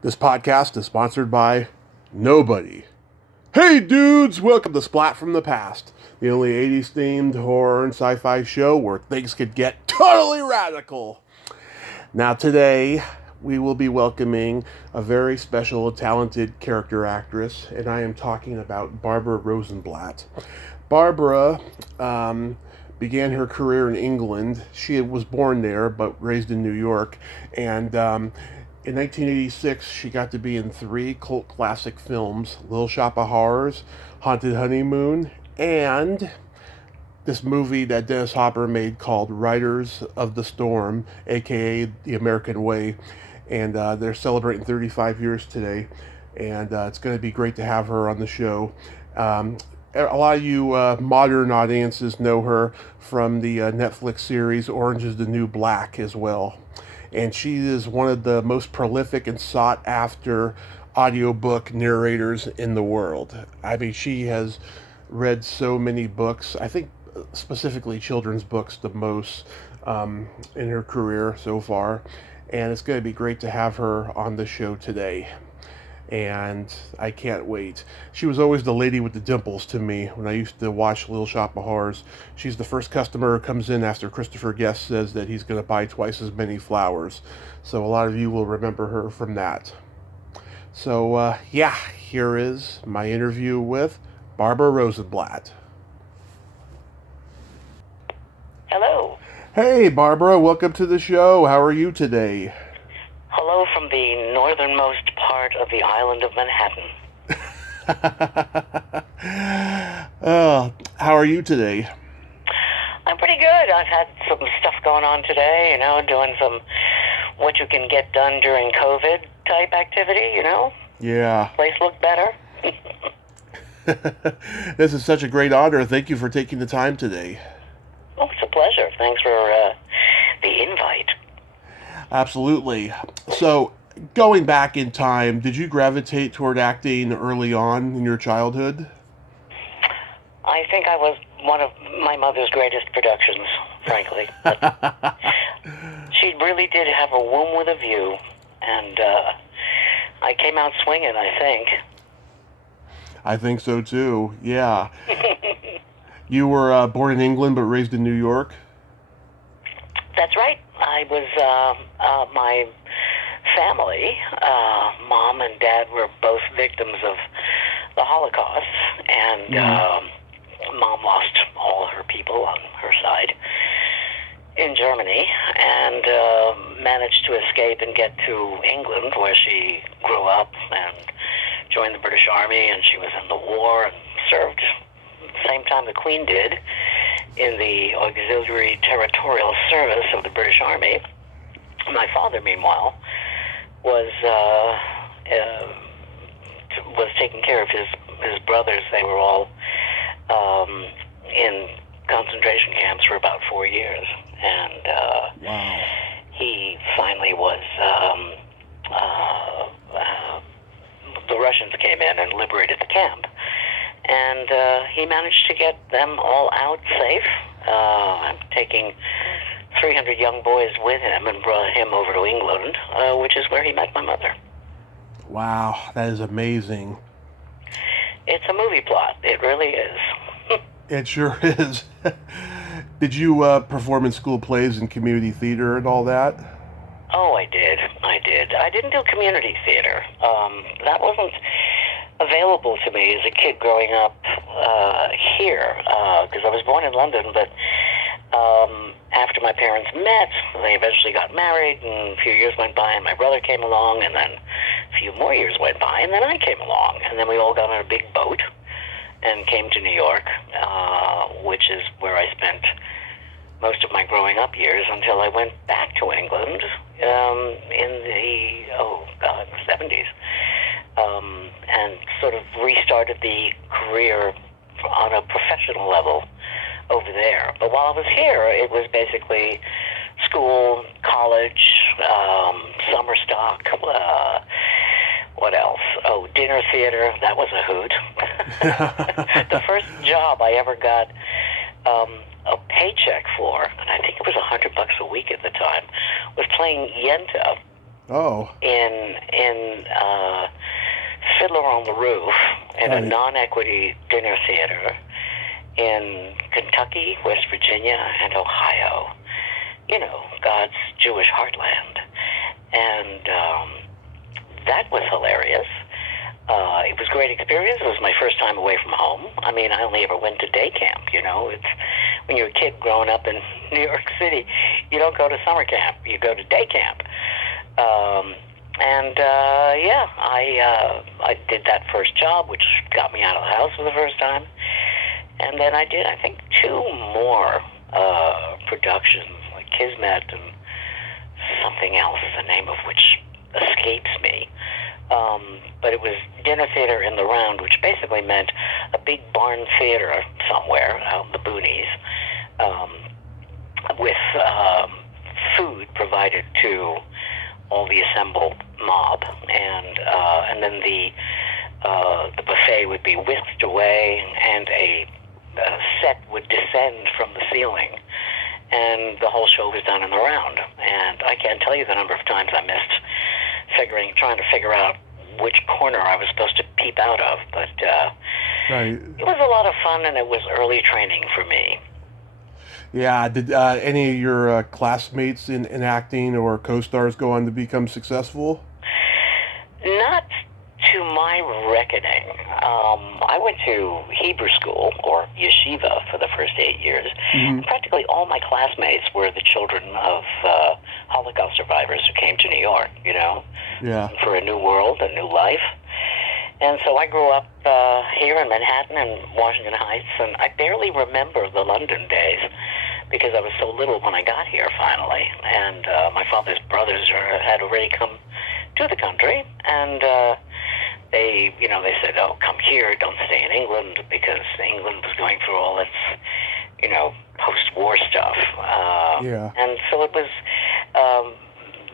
This podcast is sponsored by nobody. Hey dudes, welcome to Splat from the Past, the only 80s themed horror and sci-fi show where things could get totally radical. Now today, we will be welcoming a very special, talented character actress, and I am talking about Barbara Rosenblat. Barbara began her career in England. She was born there, but raised in New York, and in 1986, she got to be in 3 cult classic films: Little Shop of Horrors, Haunted Honeymoon, and this movie that Dennis Hopper made called Riders of the Storm, aka The American Way. And they're celebrating 35 years today, and it's going to be great to have her on the show. A lot of you modern audiences know her from the Netflix series Orange is the New Black as well. And she is one of the most prolific and sought after audiobook narrators in the world. I mean, she has read so many books. I think specifically children's books the most in her career so far. And it's going to be great to have her on the show today. And I can't wait. She was always the lady with the dimples to me when I used to watch Little Shop of Horrors. She's the first customer who comes in after Christopher Guest says that he's going to buy twice as many flowers. So a lot of you will remember her from that. So here is my interview with Barbara Rosenblat. Hello. Hey Barbara, welcome to the show. How are you today? Hello from the northernmost part of the island of Manhattan. How are you today? I'm pretty good. I've had some stuff going on today, doing some what you can get done during COVID type activity, Yeah. Place looked better. This is such a great honor. Thank you for taking the time today. Oh, it's a pleasure. Thanks for the invite. Absolutely. So, going back in time, did you gravitate toward acting early on in your childhood? I think I was one of my mother's greatest productions, frankly. She really did have a womb with a view, and I came out swinging, I think. I think so too, yeah. You were born in England but raised in New York? That's right. I was, my family, mom and dad were both victims of the Holocaust, and mom lost all her people on her side in Germany, and managed to escape and get to England, where she grew up and joined the British Army, and she was in the war and served at the same time the Queen did in the Auxiliary Territorial Service of the British Army. My father, meanwhile, was taking care of his brothers. They were all in concentration camps for about 4 years, and Wow. he finally was. The Russians came in and liberated the camp, and he managed to get them all out safe, taking 300 young boys with him, and brought him over to England, which is where he met my mother. Wow, that is amazing. It's a movie plot. It really is. It sure is. Did you perform in school plays and community theater and all that? Oh, I did. I didn't do community theater. That wasn't available to me as a kid growing up here, because I was born in London, but after my parents met, they eventually got married, and a few years went by, and my brother came along, and then a few more years went by, and then I came along, and then we all got on a big boat and came to New York, which is where I spent most of my growing up years until I went back to England in the 70s, and sort of restarted the career on a professional level over there. But while I was here, it was basically school, college, summer stock, what else? Oh, dinner theater, that was a hoot. The first job I ever got a paycheck for, and I think it was $100 a week at the time, was playing Yenta Oh. in Fiddler on the Roof in a non-equity dinner theater in Kentucky, West Virginia, and Ohio. You know, God's Jewish heartland. And that was hilarious. It was a great experience. It was my first time away from home. I mean, I only ever went to day camp, you know. It's when you're a kid growing up in New York City, you don't go to summer camp. You go to day camp. I did that first job, which got me out of the house for the first time. And then I did, I think, 2 more productions, like Kismet and something else, the name of which escapes me. But it was dinner theater in the round, which basically meant a big barn theater somewhere out in the boonies, with food provided to all the assembled mob, and then the buffet would be whisked away, and a set would descend from the ceiling, and the whole show was done in the round. And I can't tell you the number of times I missed trying to figure out which corner I was supposed to peep out of, but right. It was a lot of fun, and it was early training for me. Yeah, did any of your classmates in acting or co-stars go on to become successful? Not to my reckoning. I went to Hebrew school, or yeshiva, for the first 8 years. Mm-hmm. Practically all my classmates were the children of Holocaust survivors who came to New York, you know, for a new world, a new life. And so I grew up here in Manhattan and Washington Heights, and I barely remember the London days because I was so little when I got here finally. And my father's brothers had already come to the country, and they said, "Oh, come here, don't stay in England," because England was going through all its, post-war stuff. And so it was,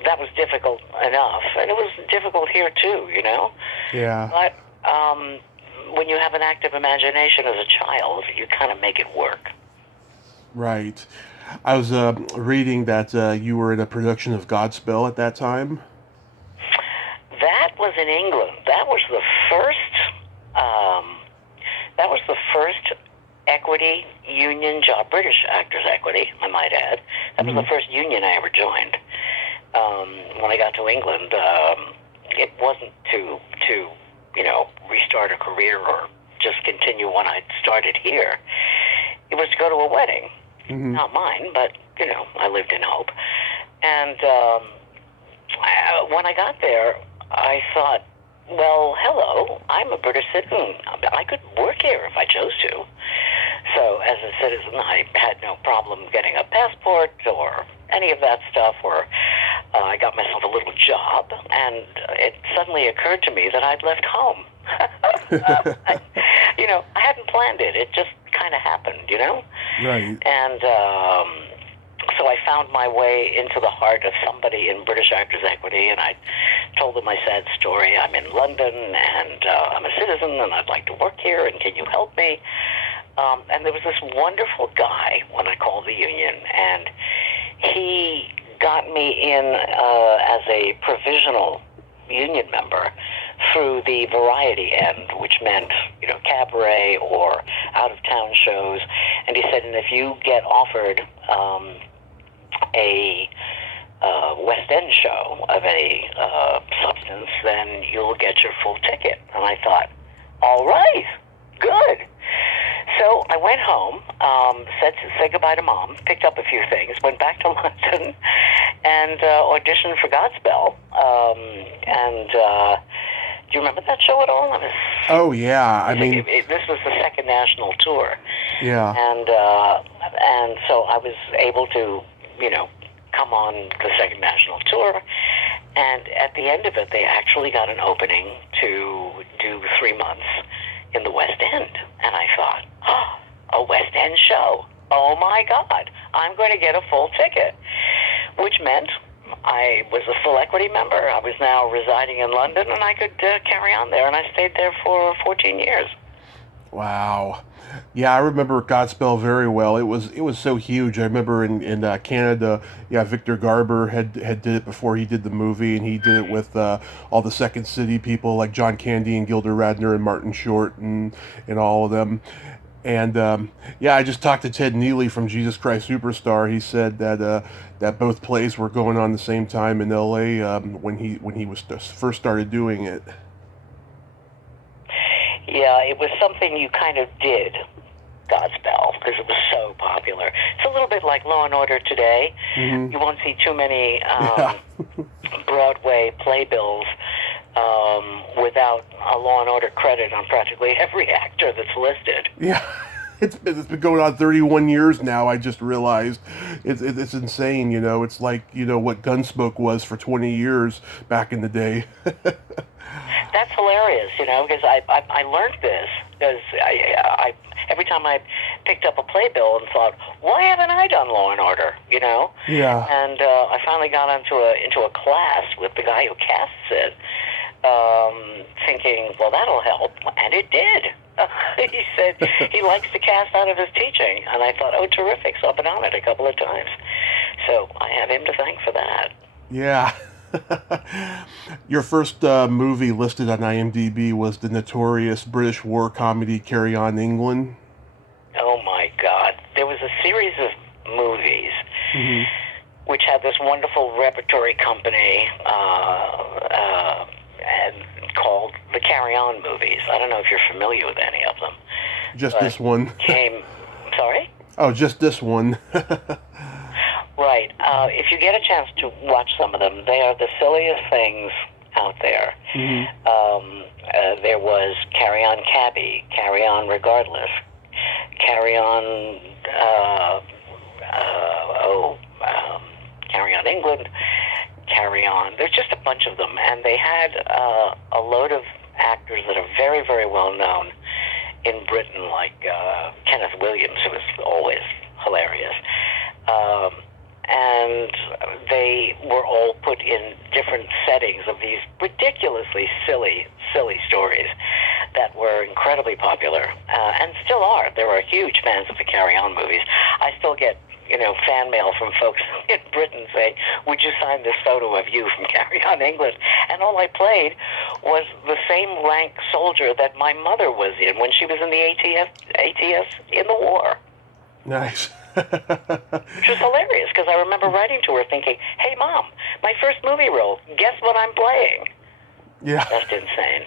that was difficult enough, and it was difficult here too, you know? Yeah. But when you have an active imagination as a child, you kind of make it work. Right. I was reading that you were in a production of Godspell at that time. That was in England. That was the first. Equity union job, British Actors Equity, I might add. That was the first union I ever joined. When I got to England, it wasn't to restart a career or just continue one I'd started here. It was to go to a wedding. Mm-hmm. Not mine, but, I lived in hope. And when I got there, I thought, well, hello, I'm a British citizen. I could work here if I chose to. So as a citizen, I had no problem getting a passport or any of that stuff, or I got myself a little job, and it suddenly occurred to me that I'd left home. I hadn't planned it. It just kind of happened, Right. And so I found my way into the heart of somebody in British Actors Equity, and I told them my sad story. I'm in London, and I'm a citizen, and I'd like to work here, and can you help me? And there was this wonderful guy when I called the union, and he got me in as a provisional union member through the variety end, which meant, cabaret or out-of-town shows. And he said, and if you get offered a West End show of any substance, then you'll get your full ticket. And I thought, all right, good. So I went home, said goodbye to Mom, picked up a few things, went back to London, and auditioned for Godspell. Do you remember that show at all? Oh yeah, this was the second national tour. Yeah. And so I was able to, come on the second national tour, and at the end of it, they actually got an opening to do 3 months in the West End. And I thought, a West End show. Oh my God, I'm going to get a full ticket, which meant I was a full equity member. I was now residing in London, and I could carry on there, and I stayed there for 14 years. Wow. Yeah, I remember Godspell very well. It was so huge. I remember in Canada, yeah, Victor Garber had did it before he did the movie, and he did it with all the Second City people like John Candy and Gilder Radner and Martin Short and all of them. And yeah, I just talked to Ted Neely from Jesus Christ Superstar. He said that both plays were going on the same time in L.A. When he was first started doing it. Yeah, it was something you kind of did, Godspell, because it was so popular. It's a little bit like Law and Order today. Mm-hmm. You won't see too many Yeah. Broadway playbills without a Law and Order credit on practically every actor that's listed. Yeah. It's been going on 31 years now. I just realized it's insane. It's like what Gunsmoke was for 20 years back in the day. That's hilarious, because I learned this because I every time I picked up a playbill and thought, why haven't I done Law and Order, Yeah. And I finally got into a class with the guy who casts it, thinking, well, that'll help, and it did. He said he likes to cast out of his teaching, and I thought, oh, terrific. So I've been on it a couple of times. So I have him to thank for that. Yeah. Your first movie listed on IMDb was the notorious British war comedy Carry On England. Oh, my God. There was a series of movies which had this wonderful repertory company and called the Carry On movies. I don't know if you're familiar with any of them. Just this one. Sorry? Oh, just this one. Right. If you get a chance to watch some of them, they are the silliest things out there. There was Carry On Cabby, Carry On Regardless, Carry On, Carry On England, Carry On. There's just a bunch of them, and they had a load of actors that are very, very well known in Britain, like Kenneth Williams, who was always hilarious. And they were all put in different settings of these ridiculously silly stories that were incredibly popular, and still are. There are huge fans of the Carry On movies. I still get, fan mail from folks in Britain saying, would you sign this photo of you from Carry On England? And all I played was the same rank soldier that my mother was in when she was in the ATS in the war. Nice. Which was hilarious, because I remember writing to her thinking, hey, Mom, my first movie role, guess what I'm playing? Yeah. Just insane.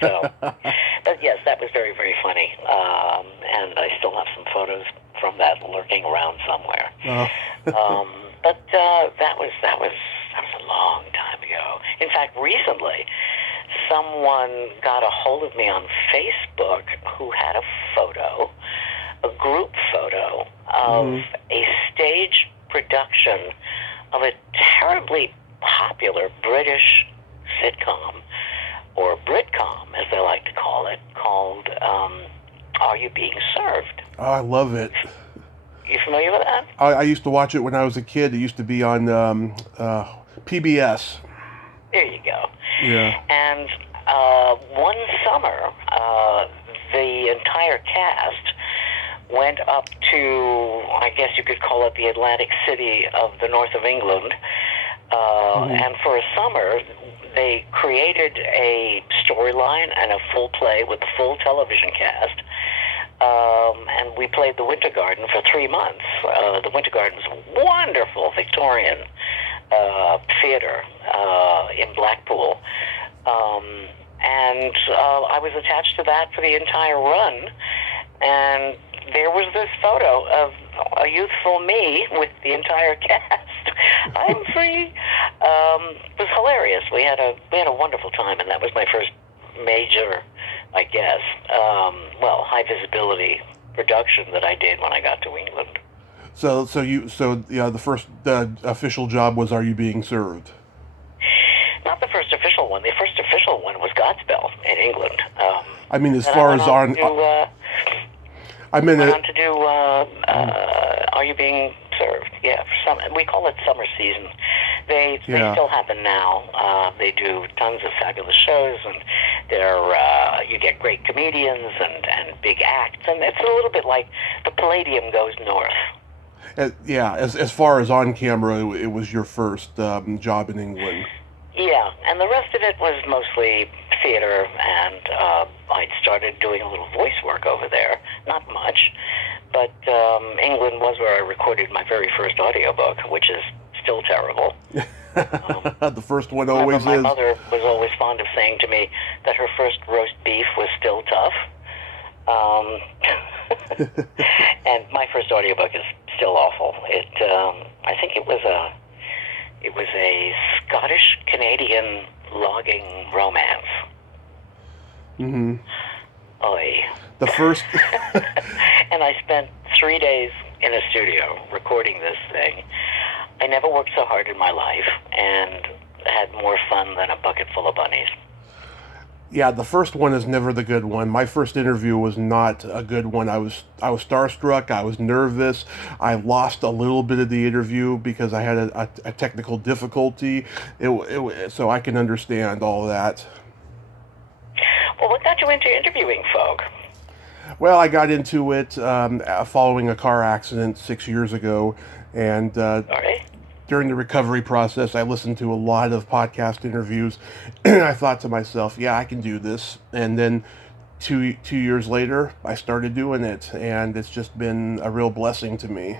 So, but yes, that was very, very funny. And I still have some photos from that lurking around somewhere. Oh. But that was a long time ago. In fact, recently, someone got a hold of me on Facebook who had a group photo of a stage production of a terribly popular British sitcom, or Britcom, as they like to call it, called Are You Being Served? Oh, I love it. You familiar with that? I used to watch it when I was a kid. It used to be on PBS. There you go. Yeah. And one summer, the entire cast went up to, I guess you could call it the Atlantic City of the north of England, and for a summer, they created a storyline and a full play with the full television cast, and we played the Winter Garden for 3 months. The Winter Garden is a wonderful Victorian theater in Blackpool, and I was attached to that for the entire run, and there was this photo of a youthful me with the entire cast. I'm free. It was hilarious. We had a wonderful time, and that was my first major, I guess, high visibility production that I did when I got to England. So the first official job was Are You Being Served? Not the first official one. The first official one was Godspell in England. I mean, as far as on. I mean, went on to do Are You Being Served? Yeah, we call it summer season They still happen now. They do tons of fabulous shows, and you get great comedians and big acts, and it's a little bit like the Palladium goes north. As far as on camera, it was your first job in England. Yeah, and the rest of it was mostly theater, and I'd started doing a little voice work over there. Not much, but England was where I recorded my very first audiobook, which is still terrible. The first one always is. My mother was always fond of saying to me that her first roast beef was still tough. And my first audiobook is still awful. I think it was a Scottish-Canadian logging romance. Mm-hmm. Oy. The first... And I spent 3 days in a studio recording this thing. I never worked so hard in my life and had more fun than a bucket full of bunnies. Yeah, the first one is never the good one. My first interview was not a good one. I was starstruck. I was nervous. I lost a little bit of the interview because I had a technical difficulty. So I can understand all that. Well, what got you into interviewing folk? Well, I got into it following a car accident 6 years ago, and during the recovery process, I listened to a lot of podcast interviews, and I thought to myself, yeah, I can do this. And then two years later, I started doing it, and it's just been a real blessing to me.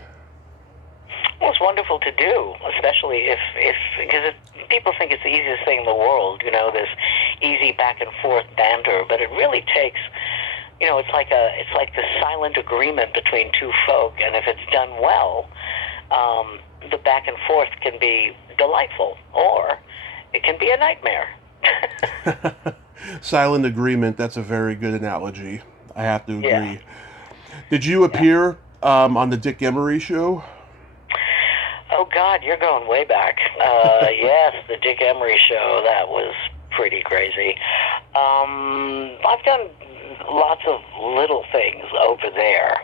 Well, it's wonderful to do, especially because people think it's the easiest thing in the world, this easy back and forth banter, but it really takes, it's like the silent agreement between two folk, and if it's done well, the back and forth can be delightful, or it can be a nightmare. Silent agreement, that's a very good analogy. I have to agree. Yeah. Did you appear on the Dick Emery show? Oh, God, you're going way back. Yes, the Dick Emery show, that was pretty crazy. I've done lots of little things over there.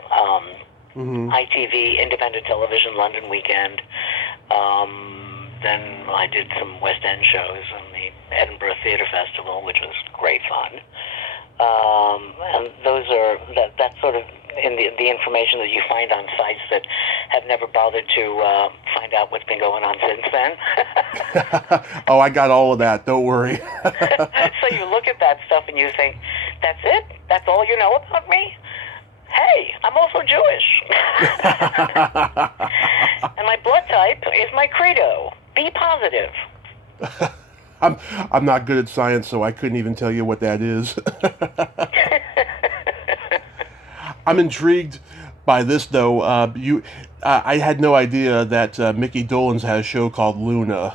ITV, Independent Television, London Weekend. Then I did some West End shows in the Edinburgh Theatre Festival, which was great fun. And those are, that's sort of in the information that you find on sites that have never bothered to find out what's been going on since then. Oh, I got all of that. Don't worry. So you look at that stuff and you think, that's it? That's all you know about me? Hey, I'm also Jewish. And my blood type is my credo. Be positive. I'm not good at science, so I couldn't even tell you what that is. I'm intrigued by this, though. I had no idea that Mickey Dolenz had a show called Luna.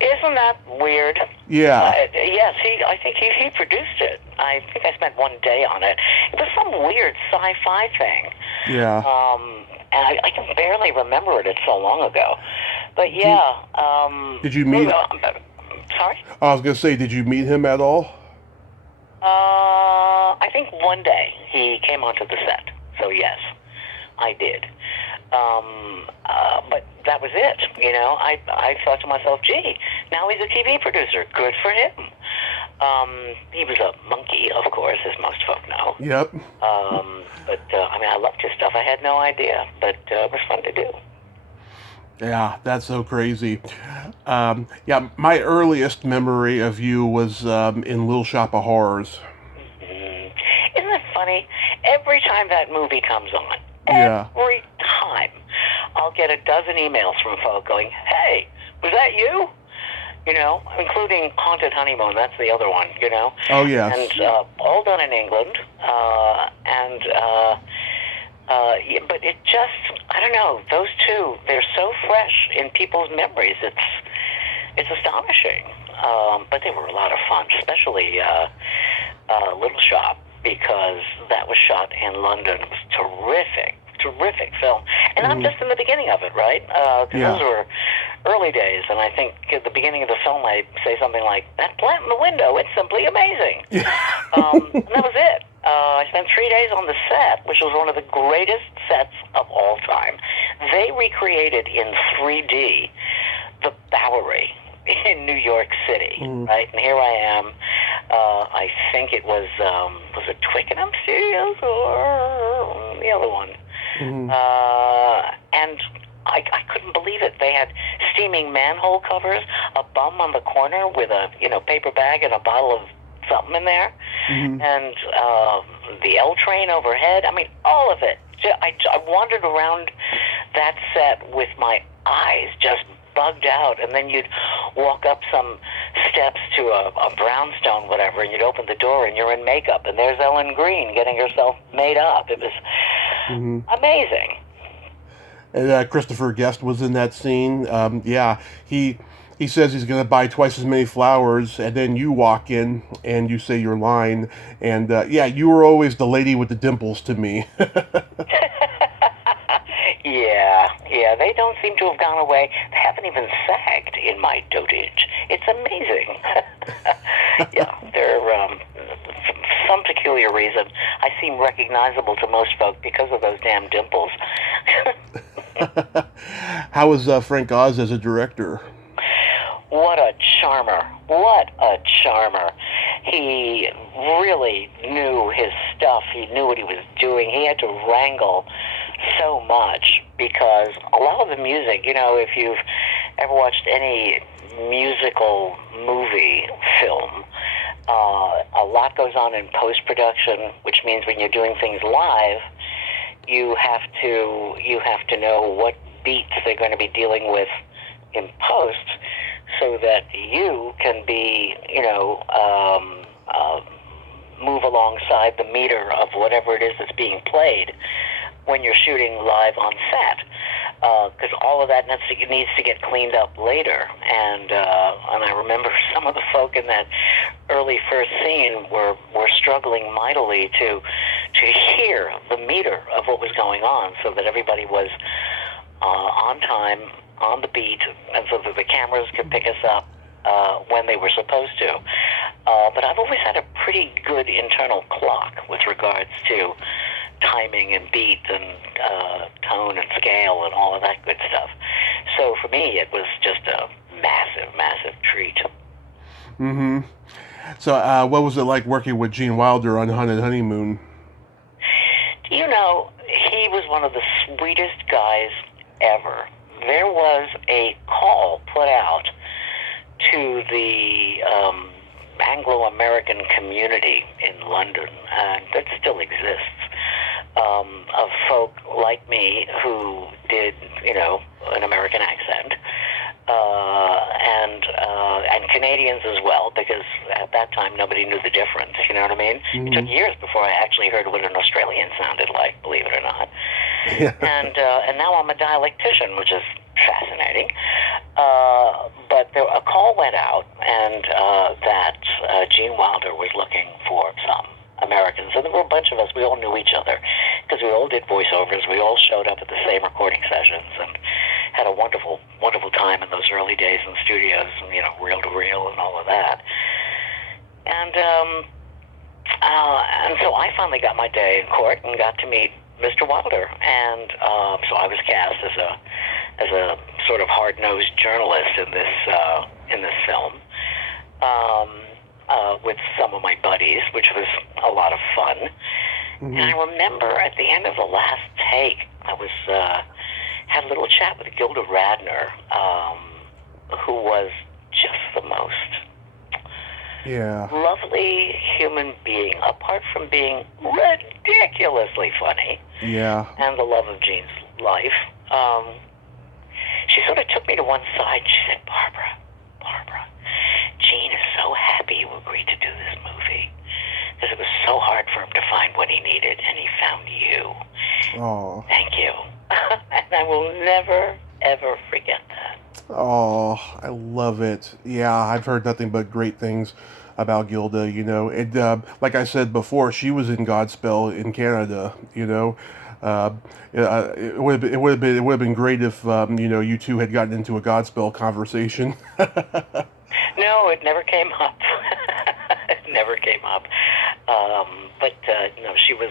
Isn't that weird? Yeah. Yes, I think he produced it. I think I spent one day on it. It was some weird sci-fi thing. Yeah. And I can barely remember it. It's so long ago. But yeah. Did you meet? Sorry? I was gonna say, did you meet him at all? I think one day he came onto the set. So yes, I did. But that was it. I thought to myself, gee, now he's a TV producer. Good for him. He was a monkey, of course, as most folk know. Yep. But I loved his stuff. I had no idea, but it was fun to do. Yeah, that's so crazy. Yeah, my earliest memory of you was in Little Shop of Horrors. Isn't it funny? Every time that movie comes on, every time, I'll get a dozen emails from folk going, hey, was that you? Including Haunted Honeymoon, that's the other one, Oh, yes. And all done in England. But it just, I don't know, those two, they're so fresh in people's memories. It's astonishing. But they were a lot of fun, especially Little Shop, because that was shot in London. It was terrific film. And I'm just in the beginning of it, right? Those were early days, and I think at the beginning of the film I say something like, that plant in the window, it's simply amazing. And that was it. I spent 3 days on the set, which was one of the greatest sets of all time. They recreated in 3D the Bowery in New York City, Mm-hmm. right? And here I am. I think it was it Twickenham Studios or the other one? Mm-hmm. And I couldn't believe it. They had steaming manhole covers, a bum on the corner with a paper bag and a bottle of something in there, Mm-hmm. and the L train overhead. I mean, all of it. I wandered around that set with my eyes just bugged out, and then you'd walk up some steps to a brownstone, whatever, and you'd open the door, and you're in makeup, and there's Ellen Green getting herself made up. It was amazing. And Christopher Guest was in that scene. Yeah, he says he's going to buy twice as many flowers, and then you walk in and you say your line, and yeah, you were always the lady with the dimples to me. Yeah, they don't seem to have gone away. They haven't even sagged in my dotage. It's amazing. Yeah, they're, for some peculiar reason, I seem recognizable to most folk because of those damn dimples. How was Frank Oz as a director? What a charmer. What a charmer. He really knew his stuff. He knew what he was doing. He had to wrangle so much because a lot of the music, if you've ever watched any musical movie film, a lot goes on in post-production, which means when you're doing things live, you have to know what beats they're going to be dealing with in post, so that you can be, move alongside the meter of whatever it is that's being played when you're shooting live on set. Because all of that needs to get cleaned up later. And I remember some of the folk in that early first scene were struggling mightily to hear the meter of what was going on, so that everybody was on time, on the beat, and so that the cameras could pick us up when they were supposed to. But I've always had a pretty good internal clock with regards to timing and beat and tone and scale and all of that good stuff. So for me, it was just a massive, massive treat. Mm-hmm. So what was it like working with Gene Wilder on Honeymoon? He was one of the sweetest guys ever. There was a call put out to the Anglo-American community in London, and that still exists, of folk like me who did, an American accent, and Canadians as well, because at that time nobody knew the difference, you know what I mean? Mm-hmm. It took years before I actually heard what an Australian sounded like, believe it or not. Yeah. And now I'm a dialectician, which is fascinating. But a call went out, and that Gene Wilder was looking for some Americans, and there were a bunch of us. We all knew each other because we all did voiceovers. We all showed up at the same recording sessions and had a wonderful, wonderful time in those early days in studios, reel to reel and all of that. And so I finally got my day in court and got to meet Mr. Wilder, and so I was cast as a sort of hard-nosed journalist in this film, with some of my buddies, which was a lot of fun. Mm-hmm. And I remember at the end of the last take, I was had a little chat with Gilda Radner, who was just the most lovely human being, apart from being ridiculously funny. Yeah. And the love of Gene's life. She sort of took me to one side and she said, Barbara, Gene is so happy you agreed to do this movie, because it was so hard for him to find what he needed, and he found you. Oh. Thank you. And I will never, ever forget that. Oh, I love it. Yeah, I've heard nothing but great things about Gilda, And like I said before, she was in Godspell in Canada, It would have been great if you two had gotten into a Godspell conversation. No, it never came up. It never came up. But no, she was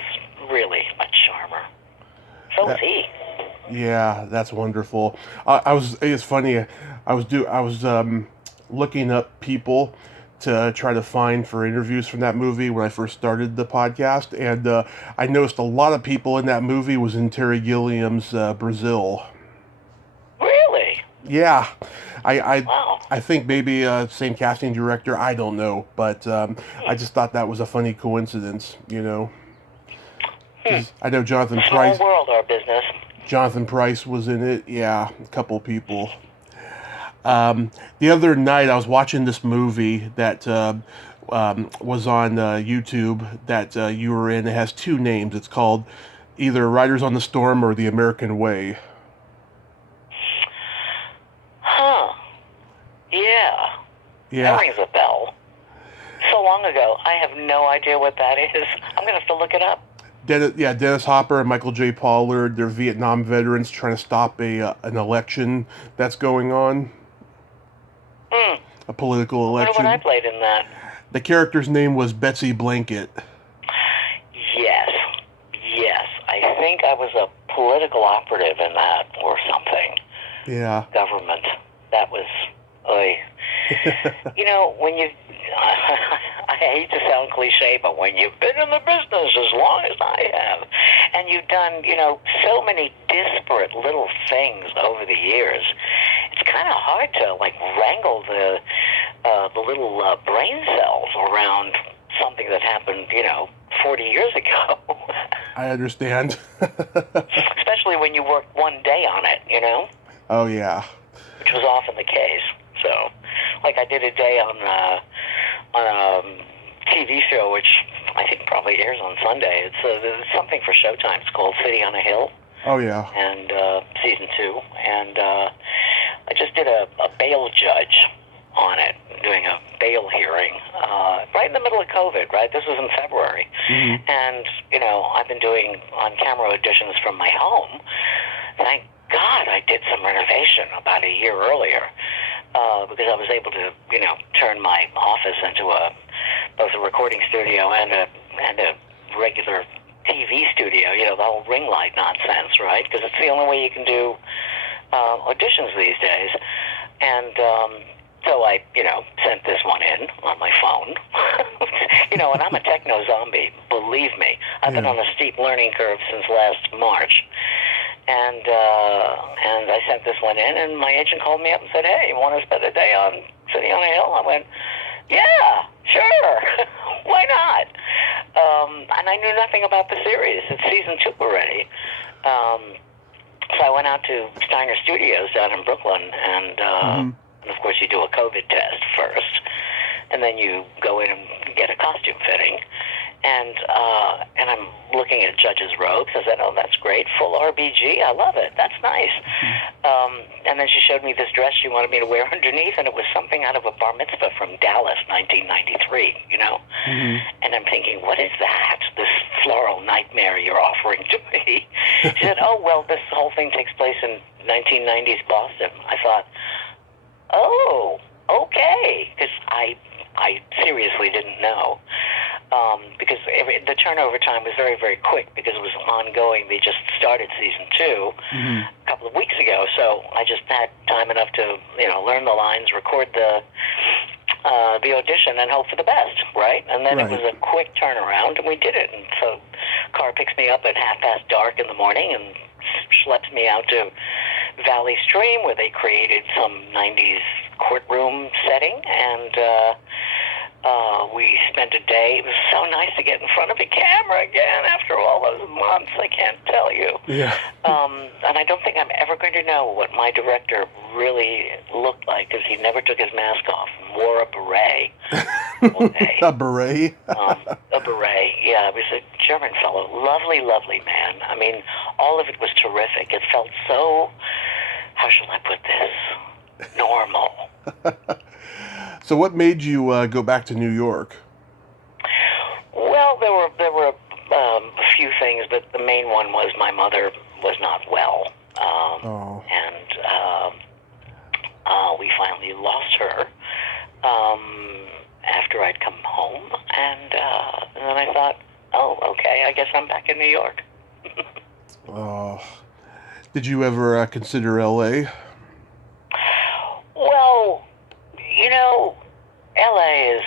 really a charmer. So was he. Yeah, that's wonderful. It's funny. I was looking up people to try to find for interviews from that movie when I first started the podcast, and I noticed a lot of people in that movie was in Terry Gilliam's Brazil. Really? Yeah, I I, Wow. I think maybe same casting director. I don't know, but I just thought that was a funny coincidence, you know, Hmm. because I know Small world, our business. Jonathan Price was in it. Yeah, a couple people. The other night, I was watching this movie that was on YouTube that you were in. It has two names. It's called either Riders on the Storm or The American Way. Huh. Yeah. That Yeah, rings a bell. So long ago, I have no idea what that is. I'm going to have to look it up. Dennis Hopper and Michael J. Pollard. They're Vietnam veterans trying to stop an election that's going on, Hmm. a political I wonder what I election. played in that. The character's name was Betsy Blanket. Yes. Yes. I think I was a political operative in that or something. Yeah. Government. That was... You know, when you... I hate to sound cliche, but when you've been in the business as long as I have, and you've done, you know, so many disparate little things over the years, it's kind of hard to, like, wrangle the little brain cells around something that happened, you know, 40 years ago. I understand. Especially when you worked one day on it, you know? Oh, yeah. Which was often the case. So, like I did a day on a TV show, which I think probably airs on Sunday. It's something for Showtime. It's called City on a Hill. Oh, yeah. And season 2. And I just did a bail judge on it, doing a bail hearing right in the middle of COVID, right? This was in February. Mm-hmm. And, you know, I've been doing on-camera auditions from my home. Thank God I did some renovation about a year earlier because I was able to, you know, turn my office into both a recording studio and a regular TV studio, you know, the whole ring light nonsense, right? Because it's the only way you can do auditions these days. And so I, you know, sent this one in on my phone. You know, and I'm a techno zombie, believe me. I've been on a steep learning curve since last March. And I sent this one in, and my agent called me up and said, "Hey, you want to spend a day on City on a Hill?" I went, "Yeah, sure. Why not?" And I knew nothing about the series. It's season 2 already. So I went out to Steiner Studios down in Brooklyn, and of course you do a COVID test first, and then you go in and get a costume fitting. And I'm looking at Judge's robes. I said, "Oh, that's great. Full RBG. I love it. That's nice." And then she showed me this dress she wanted me to wear underneath, and it was something out of a bar mitzvah from Dallas, 1993, you know? Mm-hmm. And I'm thinking, what is that? This floral nightmare you're offering to me? She said, "Oh, well, this whole thing takes place in 1990s Boston." I thought, oh, okay, because I seriously didn't know. Because the turnover time was very, very quick because it was ongoing. They just started season 2 a couple of weeks ago, so I just had time enough to, you know, learn the lines, record the audition, and hope for the best, right? And then it was a quick turnaround, and we did it. And so, car picks me up at dark in the morning and schleps me out to Valley Stream, where they created some 90s courtroom setting, and we spent a day. It was so nice to get in front of a camera again after all those months. I can't tell you. Yeah. And I don't think I'm ever going to know what my director really looked like because he never took his mask off and wore a beret. A beret? A beret, yeah. It was a German fellow. Lovely, lovely man. I mean, all of it was terrific. It felt so, how shall I put this, normal. So what made you go back to New York? Well, there were a few things, but the main one was my mother was not well. And we finally lost her after I'd come home. And then I thought, oh, okay, I guess I'm back in New York. Oh. Did you ever consider L.A.? Well, LA is.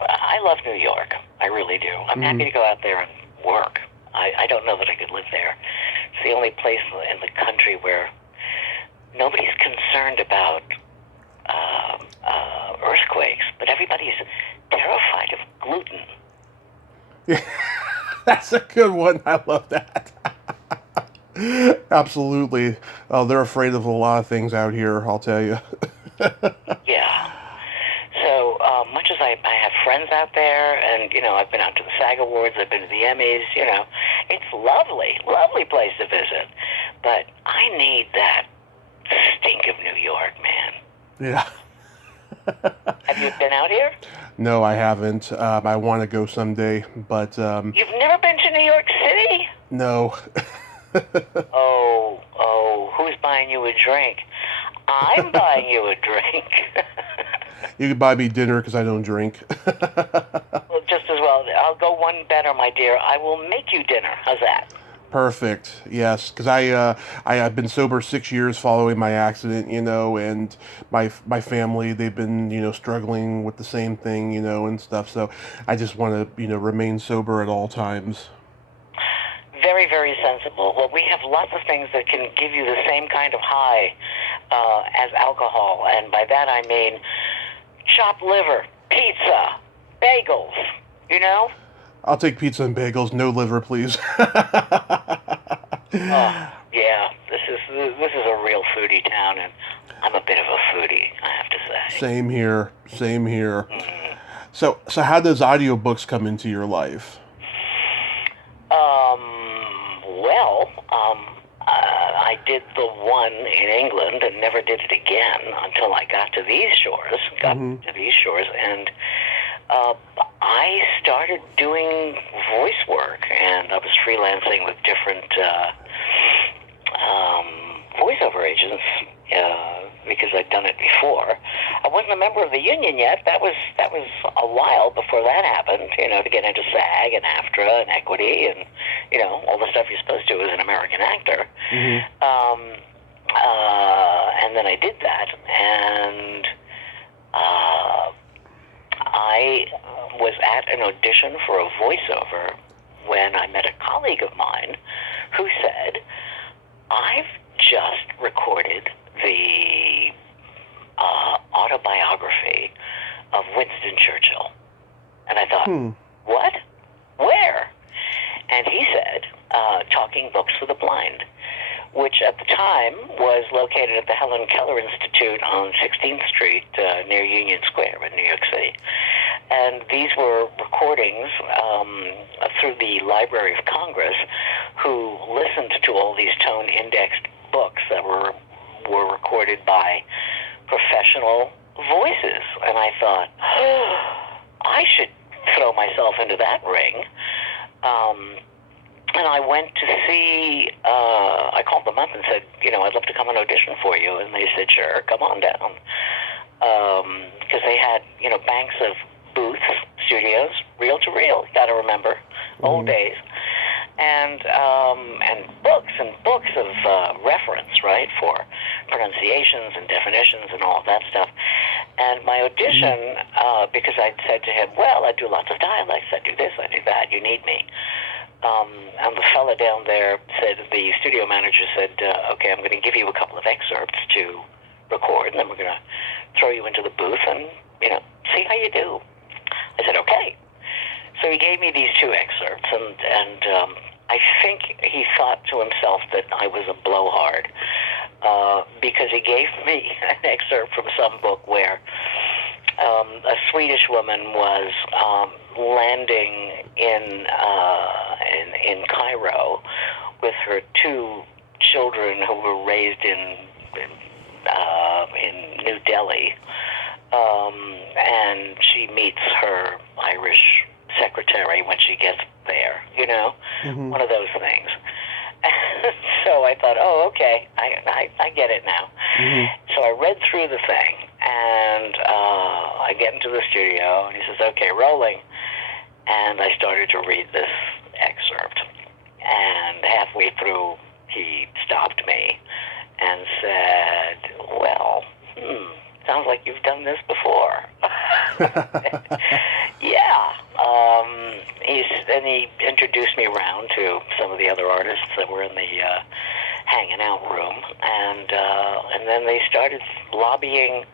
I love New York. I really do. I'm happy to go out there and work. I don't know that I could live there. It's the only place in the country where nobody's concerned about earthquakes, but everybody's terrified of gluten. Yeah, that's a good one. I love that. Absolutely. They're afraid of a lot of things out here, I'll tell you. Yeah. So much as I have friends out there, and, I've been out to the SAG Awards, I've been to the Emmys, it's lovely place to visit. But I need that stink of New York, man. Yeah. Have you been out here? No, I haven't. I want to go someday, but... You've never been to New York City? No. Oh, who's buying you a drink? I'm buying you a drink. You can buy me dinner because I don't drink. Well, just as well. I'll go one better, my dear. I will make you dinner. How's that? Perfect. Yes, because I've been sober 6 years following my accident, and my family, they've been struggling with the same thing, and stuff. So I just want to remain sober at all times. Very, very sensible. Well, we have lots of things that can give you the same kind of high as alcohol, and by that I mean chopped liver, pizza, bagels. I'll take pizza and bagels, no liver, please. Yeah, this is a real foodie town, and I'm a bit of a foodie, I have to say. Same here. Mm-hmm. So how does audiobooks come into your life? I did the one in England and never did it again until I got to these shores. And I started doing voice work, and I was freelancing with different voiceover agents because I'd done it before. I wasn't a member of the union yet. That was a while before that happened, to get into SAG and AFTRA and Equity and, all the stuff you're supposed to as an American actor. Mm-hmm. And then I did that, and I was at an audition for a voiceover when I met a colleague of mine who said, I've just recorded the autobiography of Winston Churchill. And I thought, what? Where? And he said, Talking Books for the Blind, which at the time was located at the Helen Keller Institute on 16th Street near Union Square in New York City. And these were recordings through the Library of Congress, who listened to all these tone-indexed books that were recorded by professional voices. And I thought, I should throw myself into that ring. And I went to see, I called them up and said, I'd love to come and audition for you. And they said, sure, come on down. Because they had, banks of booths, studios, reel to reel, you got to remember, old days. And books of reference, right, for pronunciations and definitions and all of that stuff. And my audition, because I'd said to him, well, I do lots of dialects, I do this, I do that, you need me. And the fella down there said, the studio manager said, okay, I'm going to give you a couple of excerpts to record, and then we're going to throw you into the booth and, see how you do. I said, okay. So he gave me these two excerpts, and I think he thought to himself that I was a blowhard, because he gave me an excerpt from some book where a Swedish woman was landing in Cairo with her two children who were raised in New Delhi, and she meets her Irish secretary when she gets there, one of those things. So I thought, oh, okay, I get it now. So I read through the thing, and I get into the studio, and he says, okay, rolling. And I started to read this excerpt. And halfway through, he stopped me and said, well, sounds like you've done this before. Yeah. Then he introduced me around to some of the other artists that were in the hanging out room, and then they started lobbying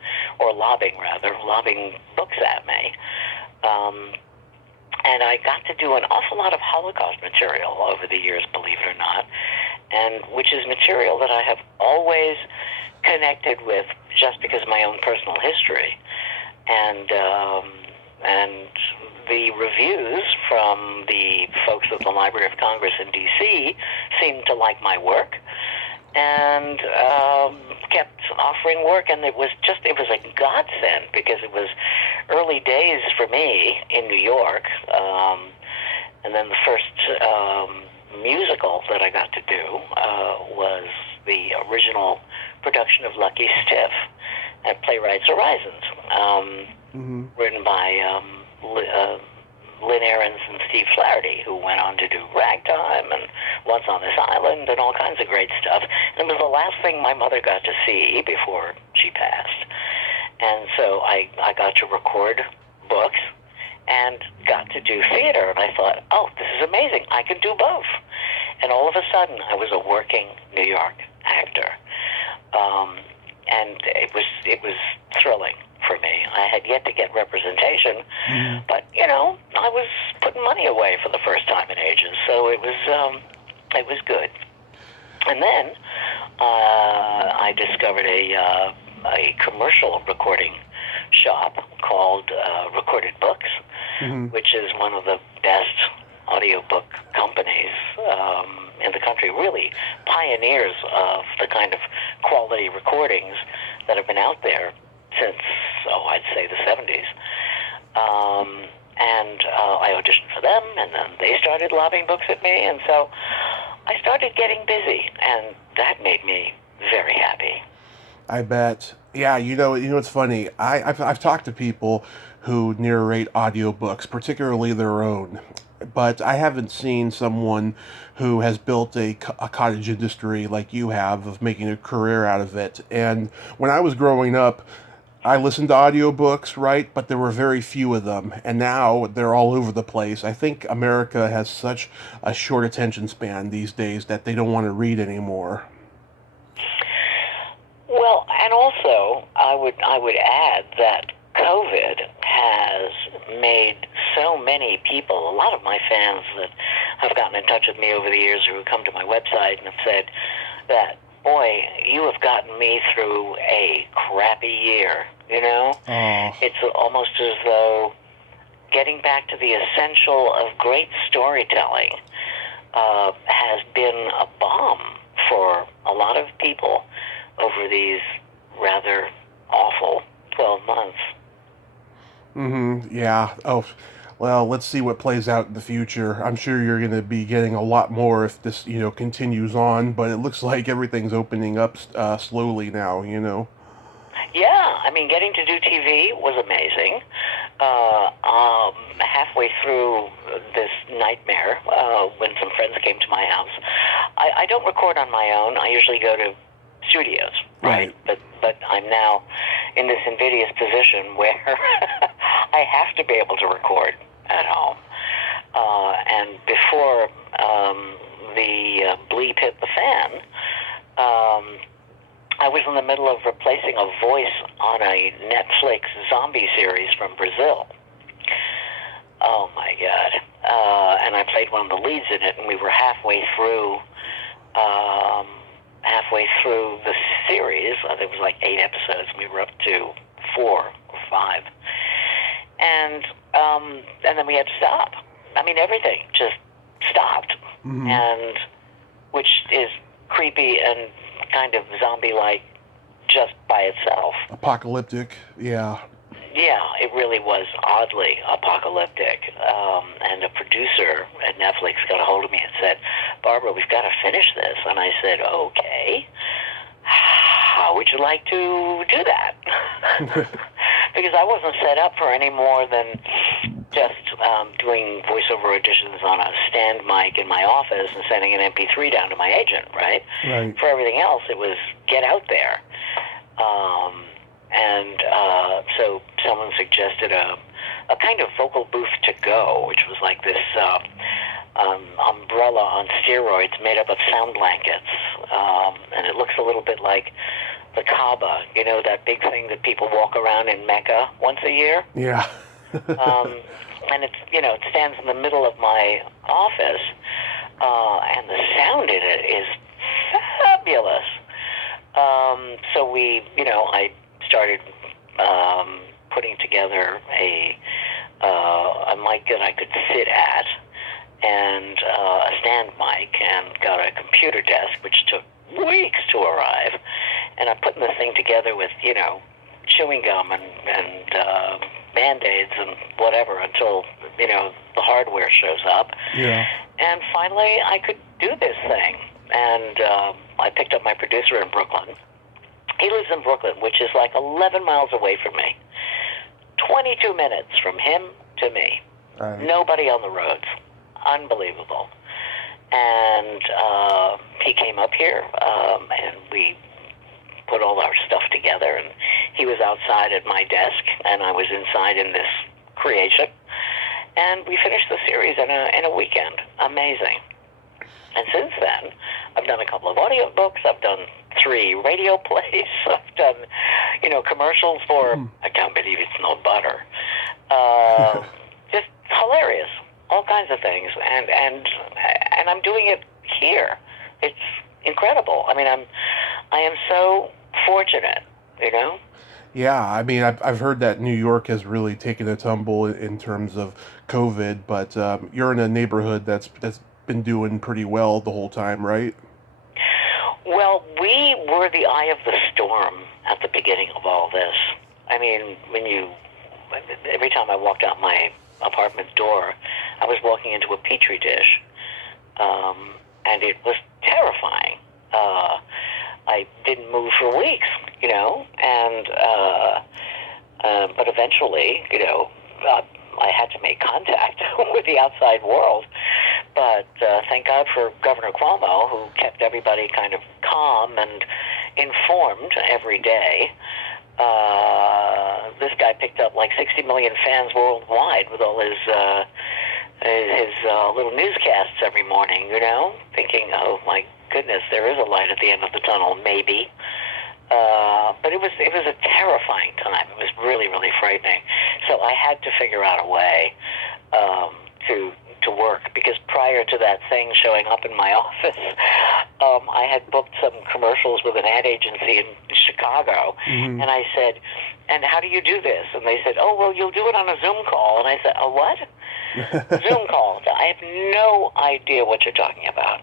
books at me. And I got to do an awful lot of Holocaust material over the years, believe it or not, and which is material that I have always connected with just because of my own personal history. And the reviews from the folks at the Library of Congress in D.C. seemed to like my work and kept offering work, and it was a godsend because it was early days for me in New York, and then the first musical that I got to do was the original production of Lucky Stiff at Playwrights Horizons, written by Lynn Ahrens and Steve Flaherty, who went on to do Ragtime and Once on This Island and all kinds of great stuff. And it was the last thing my mother got to see before she passed. And so I got to record books and got to do theater. And I thought, oh, this is amazing. I can do both. And all of a sudden, I was a working New York actor. And it was thrilling for me. I had yet to get representation, but I was putting money away for the first time in ages, so it was good. And then I discovered a commercial recording shop called Recorded Books, which is one of the best audiobook companies in the country, really pioneers of the kind of quality recordings that have been out there since, I'd say the 70s. And I auditioned for them, and then they started lobbying books at me, and so I started getting busy, and that made me very happy. I bet. Yeah, it's funny. I've talked to people who narrate audiobooks, particularly their own, but I haven't seen someone who has built a cottage industry like you have of making a career out of it. And when I was growing up, I listened to audiobooks, right? But there were very few of them. And now they're all over the place. I think America has such a short attention span these days that they don't want to read anymore. Well, and also, I would add that COVID has made so many people, a lot of my fans that have gotten in touch with me over the years who have come to my website and have said that, boy, you have gotten me through a crappy year, It's almost as though getting back to the essential of great storytelling has been a balm for a lot of people over these rather awful 12 months. Yeah. Oh, well, let's see what plays out in the future. I'm sure you're going to be getting a lot more if this, continues on, but it looks like everything's opening up slowly now, Yeah, I mean, getting to do TV was amazing. Halfway through this nightmare, when some friends came to my house, I don't record on my own. I usually go to studios, right? But I'm now in this invidious position where I have to be able to record at home. And before the bleep hit the fan, I was in the middle of replacing a voice on a Netflix zombie series from Brazil. Oh my God. And I played one of the leads in it, and we were halfway through the series. There was like 8 episodes, and we were up to 4 or 5. And then we had to stop. I mean, everything just stopped. And which is creepy and kind of zombie-like just by itself. Apocalyptic, yeah. Yeah, it really was oddly apocalyptic. And a producer at Netflix got a hold of me and said, Barbara, we've got to finish this. And I said, okay. How would you like to do that? because I wasn't set up for any more than just doing voiceover auditions on a stand mic in my office and sending an MP3 down to my agent, right? Right. For everything else, it was get out there. So someone suggested a kind of vocal booth to go, which was like this umbrella on steroids made up of sound blankets. And it looks a little bit like the Kaaba, you know, that big thing that people walk around in Mecca once a year. Yeah. And it's, you know, it stands in the middle of my office, and the sound in it is fabulous. So I started putting together a mic that I could sit at, and a stand mic, and got a computer desk, which took weeks to arrive. And I'm putting this thing together with, you know, chewing gum and Band-Aids and whatever until, you know, the hardware shows up. Yeah. And finally, I could do this thing. And I picked up my producer in Brooklyn. He lives in Brooklyn, which is like 11 miles away from me. 22 minutes from him to me. Right. Nobody on the roads. Unbelievable. And he came up here, and we put all our stuff together, and he was outside at my desk, and I was inside in this creation. And we finished the series in a weekend. Amazing. And since then, I've done a couple of audiobooks. I've done 3 radio plays. I've done, you know, commercials for, I can't believe it's no butter. Just hilarious. All kinds of things. And I'm doing it here. It's incredible. I mean, I am so fortunate, you know? Yeah, I mean, I've heard that New York has really taken a tumble in terms of COVID, but you're in a neighborhood that's been doing pretty well the whole time, right? Well, we were the eye of the storm at the beginning of all this. I mean, every time I walked out my apartment door, I was walking into a petri dish, and it was terrifying. I didn't move for weeks, you know, and but eventually, you know, I had to make contact with the outside world. But thank God for Governor Cuomo, who kept everybody kind of calm and informed every day. This guy picked up like 60 million fans worldwide with all his little newscasts every morning, you know, thinking, oh my goodness, there is a light at the end of the tunnel, maybe. But it was a terrifying time. It was really, really frightening. So I had to figure out a way to work, because prior to that thing showing up in my office, I had booked some commercials with an ad agency in Chicago, and I said, and how do you do this? And they said, oh, well, you'll do it on a Zoom call. And I said, a what? Zoom call. I have no idea what you're talking about.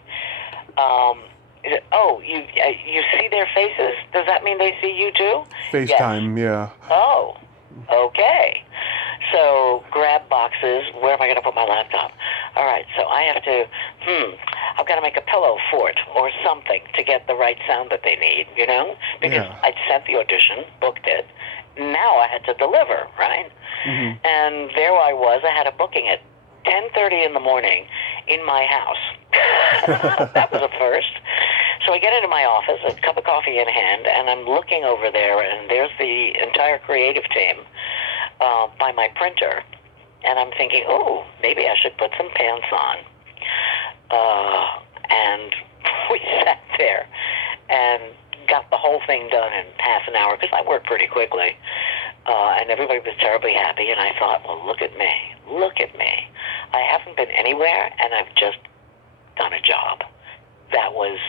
Oh, you see their faces? Does that mean they see you too? FaceTime, yes. Yeah. Oh, okay. So grab boxes. Where am I going to put my laptop? All right, so I have to, I've got to make a pillow fort or something to get the right sound that they need, you know? Because I'd sent the audition, booked it. Now I had to deliver, right? Mm-hmm. And there I was. I had a booking at 10:30 in the morning in my house. That was a first. So I get into my office, a cup of coffee in hand, and I'm looking over there, and there's the entire creative team by my printer. And I'm thinking, oh, maybe I should put some pants on. And we sat there and got the whole thing done in half an hour, because I work pretty quickly. And everybody was terribly happy, and I thought, well, look at me. I haven't been anywhere, and I've just done a job that was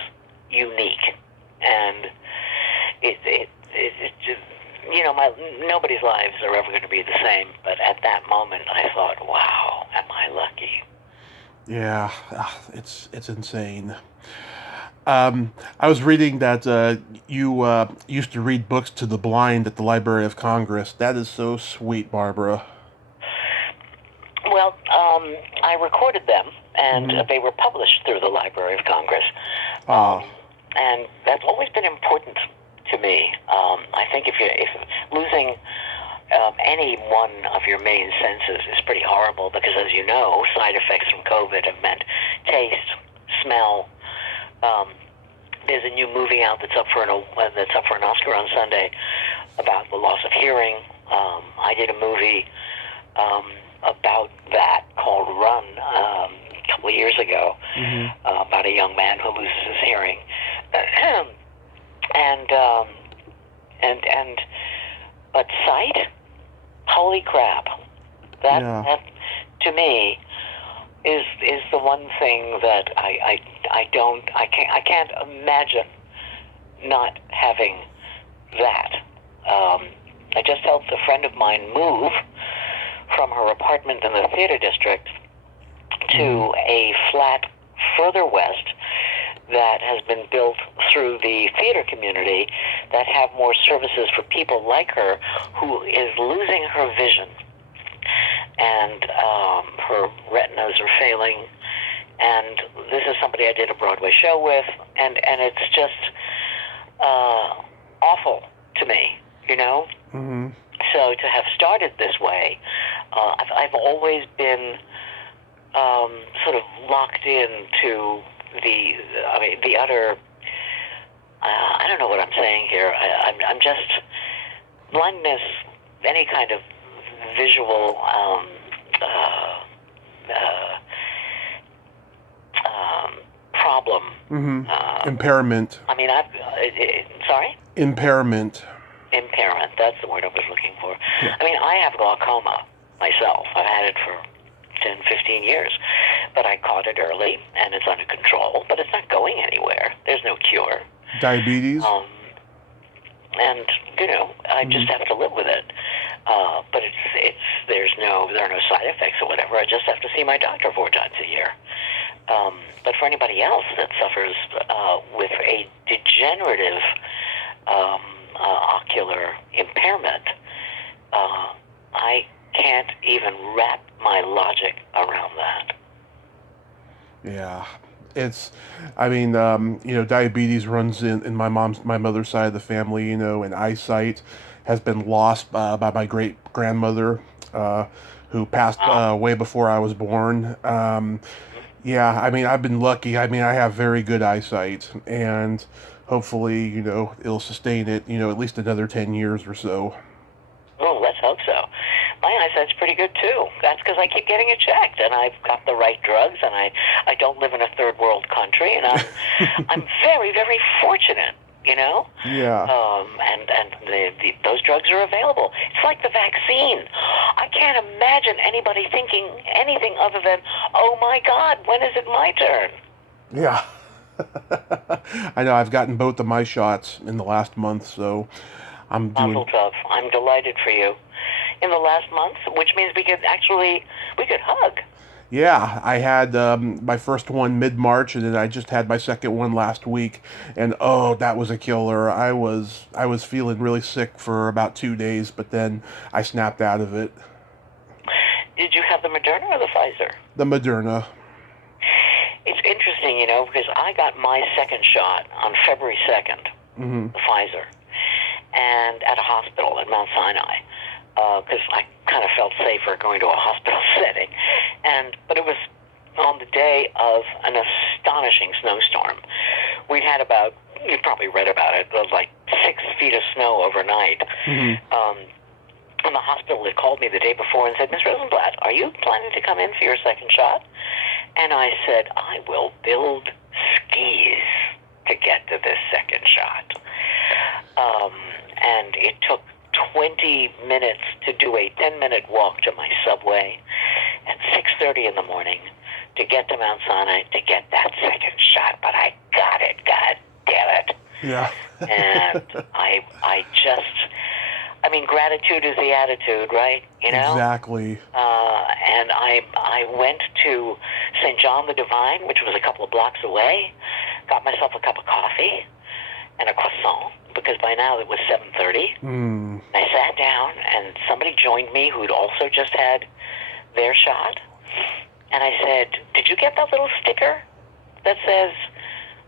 unique. And it just, you know, nobody's lives are ever going to be the same, but at that moment I thought, wow, am I lucky? Yeah, it's insane. I was reading that you used to read books to the blind at the Library of Congress. That is so sweet, Barbara. Well, I recorded them, and they were published through the Library of Congress. And that's always been important to me. I think if losing any one of your main senses is pretty horrible because, as you know, side effects from COVID have meant taste, smell. There's a new movie out that's up for an Oscar on Sunday about the loss of hearing. I did a movie about that called Run a couple of years ago, about a young man who loses his hearing, but sight, holy crap, that to me is the one thing that I can't imagine not having that. I just helped a friend of mine move from her apartment in the theater district to a flat further west that has been built through the theater community that have more services for people like her who is losing her vision, and her retinas are failing, and this is somebody I did a Broadway show with, and it's just awful to me, you know? Mm-hmm. So to have started this way, I've always been sort of locked into the utter, I don't know what I'm saying here. I'm just, blindness, any kind of visual problem. Mm-hmm. Impairment. I mean, sorry? Impairment, that's the word I was looking for. Yeah. I mean, I have glaucoma myself. I've had it for 10, 15 years. But I caught it early, and it's under control, but it's not going anywhere. There's no cure. Diabetes? And, you know, I just have to live with it. But there are no side effects or whatever. I just have to see my doctor 4 times a year. But for anybody else that suffers with a degenerative ocular impairment, I can't even wrap my logic around that. Yeah. Diabetes runs in my mother's side of the family, and eyesight has been lost by my great-grandmother, who passed way before I was born. I've been lucky. I have very good eyesight, and hopefully, it'll sustain it, at least another 10 years or so. Oh, let's hope so. My eyesight's pretty good, too. That's because I keep getting it checked, and I've got the right drugs, and I don't live in a third world country, and I'm very, very fortunate, you know? Yeah. Those drugs are available. It's like the vaccine. I can't imagine anybody thinking anything other than, oh, my God, when is it my turn? Yeah. I know. I've gotten both of my shots in the last month, so I'm doing... Awful tough. I'm delighted for you. In the last month, which means we could hug. Yeah, I had my first one mid-March, and then I just had my second one last week, and oh, that was a killer. I was feeling really sick for about 2 days, but then I snapped out of it. Did you have the Moderna or the Pfizer? The Moderna. It's interesting, because I got my second shot on February 2nd, the Pfizer, and at a hospital in Mount Sinai. Because I kind of felt safer going to a hospital setting. But it was on the day of an astonishing snowstorm. We'd had you probably read about it, like 6 feet of snow overnight. And the hospital had called me the day before and said, Ms. Rosenblat, are you planning to come in for your second shot? And I said, I will build skis to get to this second shot. And it took 20 minutes to do a 10-minute walk to my subway at 6:30 in the morning to get to Mount Sinai to get that second shot, but I got it, God damn it. Yeah. And gratitude is the attitude, right? Exactly. And I went to St. John the Divine, which was a couple of blocks away, got myself a cup of coffee and a croissant, because by now it was 7:30. I sat down, and somebody joined me who'd also just had their shot. And I said, did you get that little sticker that says,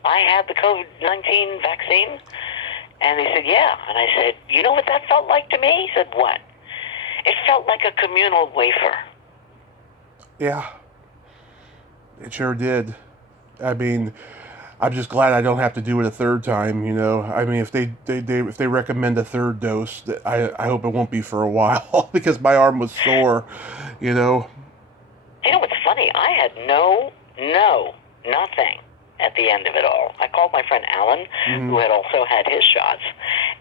I had the COVID-19 vaccine? And they said, yeah. And I said, you know what that felt like to me? He said, what? It felt like a communal wafer. Yeah, it sure did. I mean, I'm just glad I don't have to do it a third time. I mean, if they recommend a third dose, I hope it won't be for a while because my arm was sore. You know. You know what's funny? I had nothing at the end of it all. I called my friend Alan, who had also had his shots,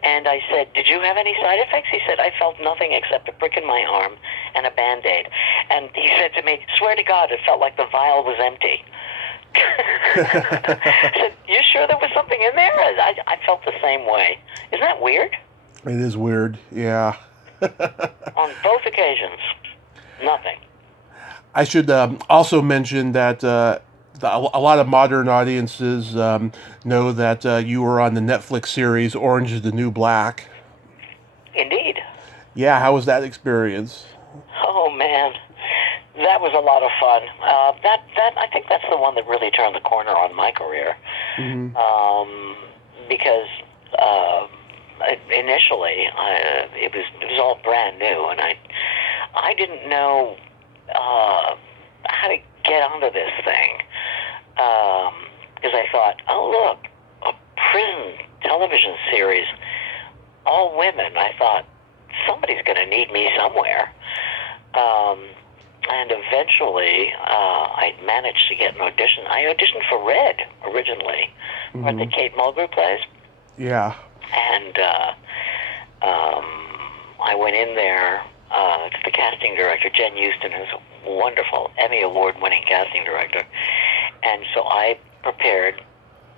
and I said, "Did you have any side effects?" He said, "I felt nothing except a prick in my arm and a Band-Aid." And he said to me, "Swear to God, it felt like the vial was empty." I said, "You sure there was something in there?" I felt the same way. Isn't that weird? It is weird, yeah. On both occasions, nothing. I should also mention that a lot of modern audiences know that you were on the Netflix series Orange is the New Black. Indeed. Yeah, how was that experience? Oh, man. That was a lot of fun. I think that's the one that really turned the corner on my career. Because initially it was all brand new, and I didn't know how to get onto this thing. Because I thought, oh look, a prison television series, all women. I thought somebody's going to need me somewhere. And eventually, I managed to get an audition. I auditioned for Red originally, part that Kate Mulgrew plays. Yeah. And I went in there to the casting director, Jen Houston, who's a wonderful Emmy Award-winning casting director. And so I prepared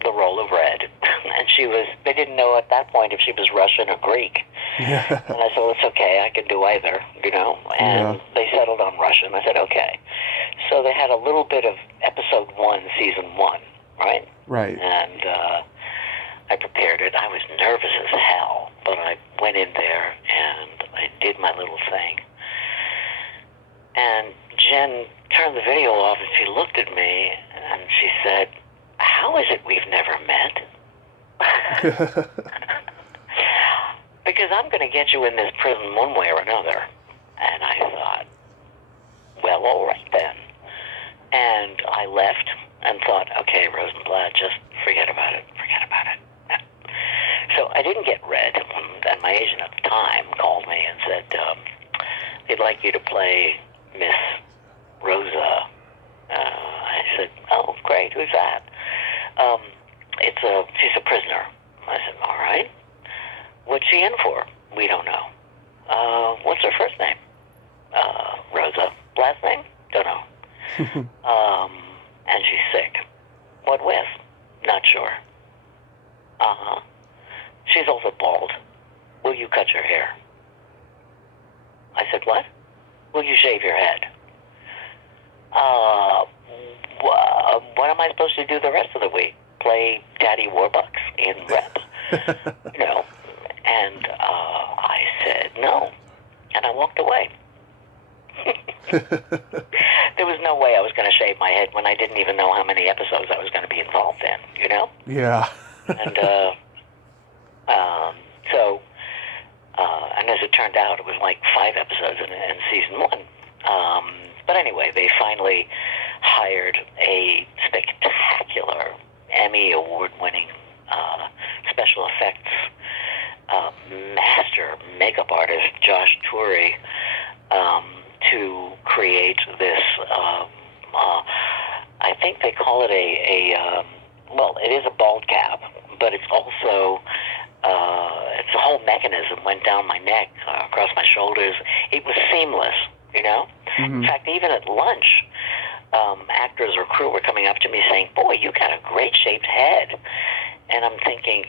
the role of Red. And they didn't know at that point if she was Russian or Greek. Yeah. And I said, well, it's okay, I can do either, And they settled on Russian. I said, okay. So they had a little bit of episode 1, season 1, right? Right. And I prepared it. I was nervous as hell, but I went in there and I did my little thing. And Jen turned the video off and she looked at me and she said, how is it we've never met? Because I'm going to get you in this prison one way or another. And I thought, well, all right then. And I left and thought, okay, Rosenblat, just forget about it. So I didn't get Red, and my agent at the time called me and said, they'd like you to play Miss Rosa. I said, oh, great, who's that? She's a prisoner. I said, all right. What's she in for? We don't know. What's her first name? Rosa. Last name? Don't know. And she's sick. What with? Not sure. Uh-huh. She's also bald. Will you cut your hair? I said, what? Will you shave your head? What am I supposed to do the rest of the week? Play Daddy Warbucks in Rep? And I said no. And I walked away. There was no way I was going to shave my head when I didn't even know how many episodes I was going to be involved in, Yeah. And and as it turned out, it was like 5 episodes in season 1. But anyway, they finally hired a spectacular Emmy Award-winning special effects master makeup artist, Josh Turi, to create this, I think they call it it is a bald cap, but it's also, it's a whole mechanism went down my neck, across my shoulders. It was seamless, In fact, even at lunch, actors or crew were coming up to me saying, boy, you got a great shaped head. And I'm thinking,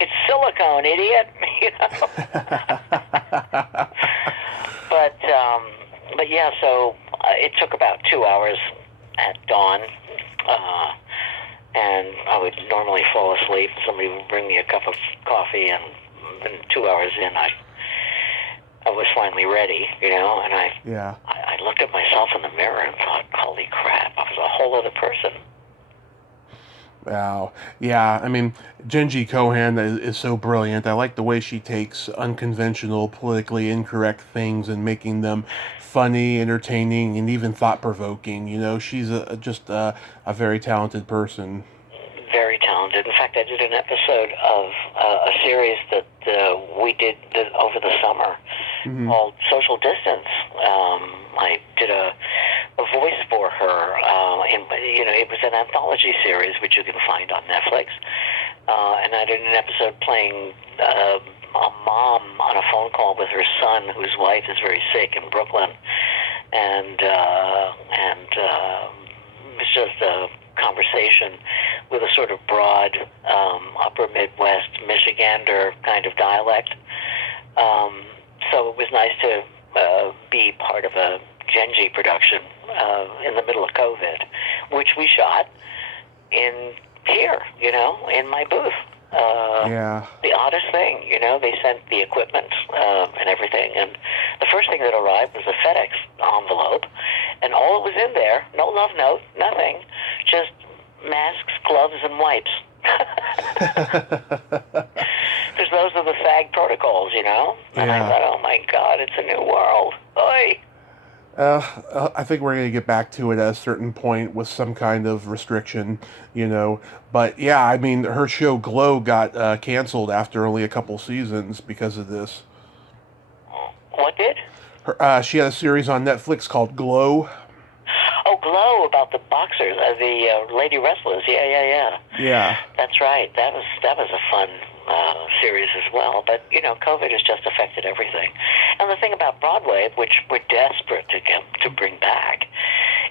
it's silicone, idiot, But yeah, so it took about 2 hours at dawn, and I would normally fall asleep. Somebody would bring me a cup of coffee, and 2 hours in, I was finally ready, and I looked at myself in the mirror and thought, holy crap, I was a whole other person. Wow. Yeah, I mean, Genji Cohan is so brilliant. I like the way she takes unconventional, politically incorrect things and making them funny, entertaining, and even thought-provoking. She's just a very talented person. Very talented. In fact, I did an episode of a series that we did over the summer Hmm. called Social Distance. I did a voice for her. It was an anthology series which you can find on Netflix. And I did an episode playing a mom on a phone call with her son, whose wife is very sick in Brooklyn, and it's just a conversation with a sort of broad upper Midwest Michigander kind of dialect. So it was nice to be part of a Genji production in the middle of COVID, which we shot in here, in my booth. Yeah. The oddest thing, they sent the equipment and everything, and the first thing that arrived was a FedEx envelope, and all it was in there, no love note, nothing, just masks, gloves, and wipes. Because those are the SAG protocols, And I Yeah. thought, oh my God, it's a new world. Oy. I think we're going to get back to it at a certain point with some kind of restriction, you know. But yeah, I mean, her show Glow got canceled after only a couple seasons because of this. What did? She had a series on Netflix called Glow. Oh, Glow, about the boxers, the lady wrestlers. Yeah, yeah, yeah. Yeah. That's right. That was a fun series as well. But COVID has just affected everything. And the thing about Broadway, which we're desperate to bring back,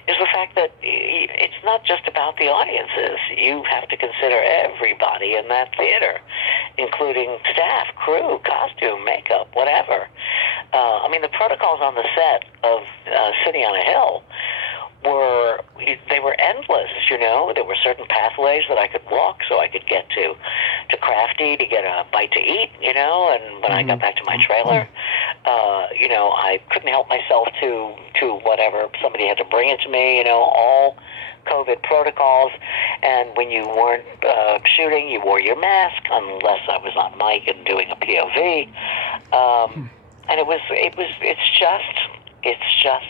is the fact that it's not just about the audiences. You have to consider everybody in that theater, including staff, crew, costume, makeup, whatever. I mean, the protocols on the set of City on a Hill were endless. There were certain pathways that I could walk so I could get to Crafty to get a bite to eat. And when I got back to my trailer, I couldn't help myself to whatever somebody had to bring it to me. All COVID protocols, and when you weren't shooting, you wore your mask unless I was on mic and doing a POV. And it's just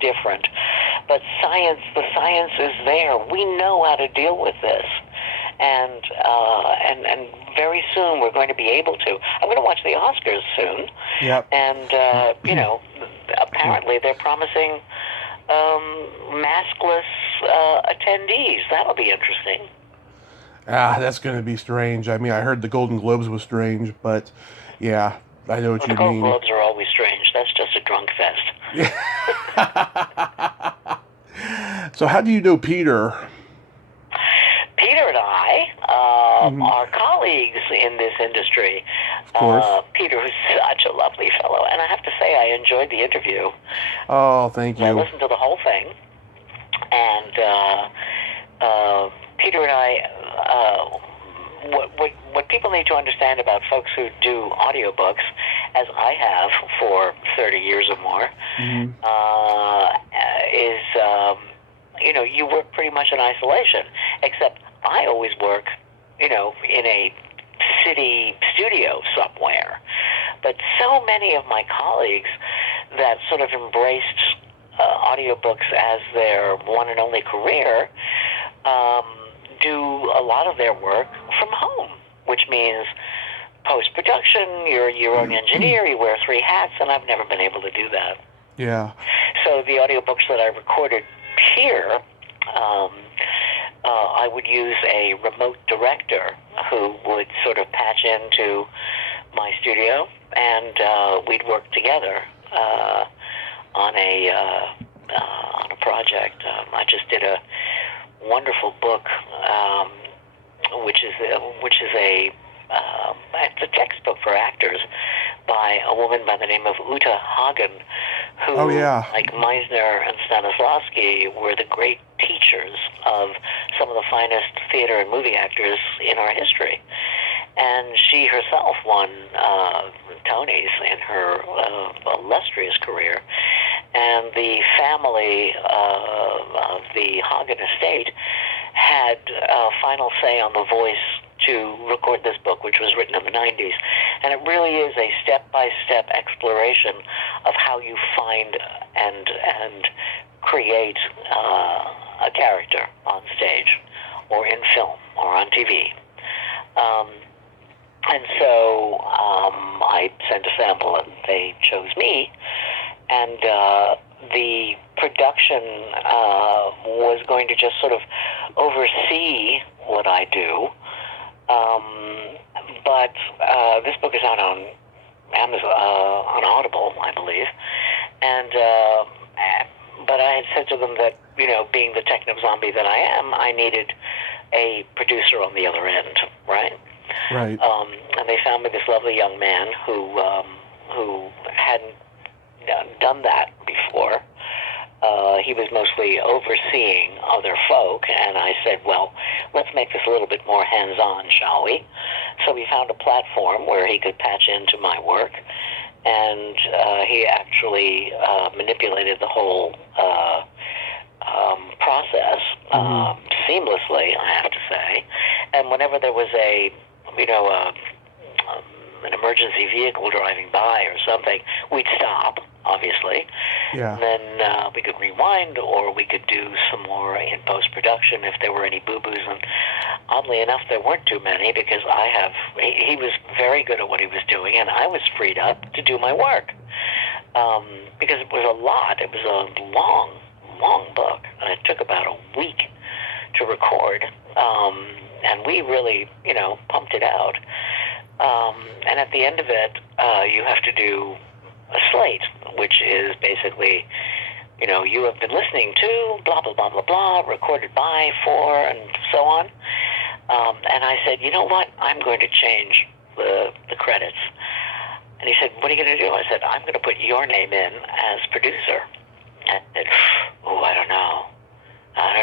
different. But the science is there. We know how to deal with this, and very soon we're going to be able to. I'm going to watch the Oscars soon, Yep. and apparently they're promising maskless attendees. That'll be interesting. That's going to be strange. I mean, I heard the Golden Globes was strange, but yeah, I know what Well, you the Golden mean. Globes are always strange. That's just a drunk fest. So, how do you know Peter? Peter and I are colleagues in this industry. Of course. Peter is such a lovely fellow, and I have to say I enjoyed the interview. Oh, thank I you. listened to the whole thing, and Peter and I, what people need to understand about folks who do audiobooks, as I have for 30 years or more, is you work pretty much in isolation, except I always work, in a city studio somewhere. But so many of my colleagues that sort of embraced audiobooks as their one and only career do a lot of their work from home, which means post-production, you're your own engineer, you wear 3 hats, and I've never been able to do that. Yeah. So the audiobooks that I recorded here, I would use a remote director who would sort of patch into my studio, and we'd work together on a project. I just did a wonderful book, which is it's a textbook for actors by a woman by the name of Uta Hagen, who, Oh, yeah. like Meisner and Stanislavski, were the great teachers of some of the finest theater and movie actors in our history. And she herself won Tonys in her illustrious career. And the family of the Hagen estate had final say on the voice to record this book, which was written in the 90s. And it really is a step-by-step exploration of how you find and create a character on stage or in film or on TV. And so I sent a sample, and they chose me. And the production was going to just sort of oversee what I do. But this book is out on Amazon, on Audible, I believe. And but I had said to them that, being the techno zombie that I am, I needed a producer on the other end, right? Right. And they found me this lovely young man who hadn't done that before. He was mostly overseeing other folk, and I said, well, let's make this a little bit more hands-on, shall we? So we found a platform where he could patch into my work, and he actually manipulated the whole process seamlessly, I have to say. And whenever there was an emergency vehicle driving by or something, we'd stop, obviously. Yeah. And then we could rewind, or we could do some more in post-production if there were any boo-boos. And oddly enough, there weren't too many, because he was very good at what he was doing, and I was freed up to do my work. Because it was a lot. It was a long, long book, and it took about a week to record. And we really, pumped it out. And at the end of it, you have to do a slate, which is basically, you have been listening to blah, blah, blah, blah, blah, recorded by, for, and so on. And I said, you know what? I'm going to change the credits. And he said, what are you going to do? I said, I'm going to put your name in as producer. And I said, I don't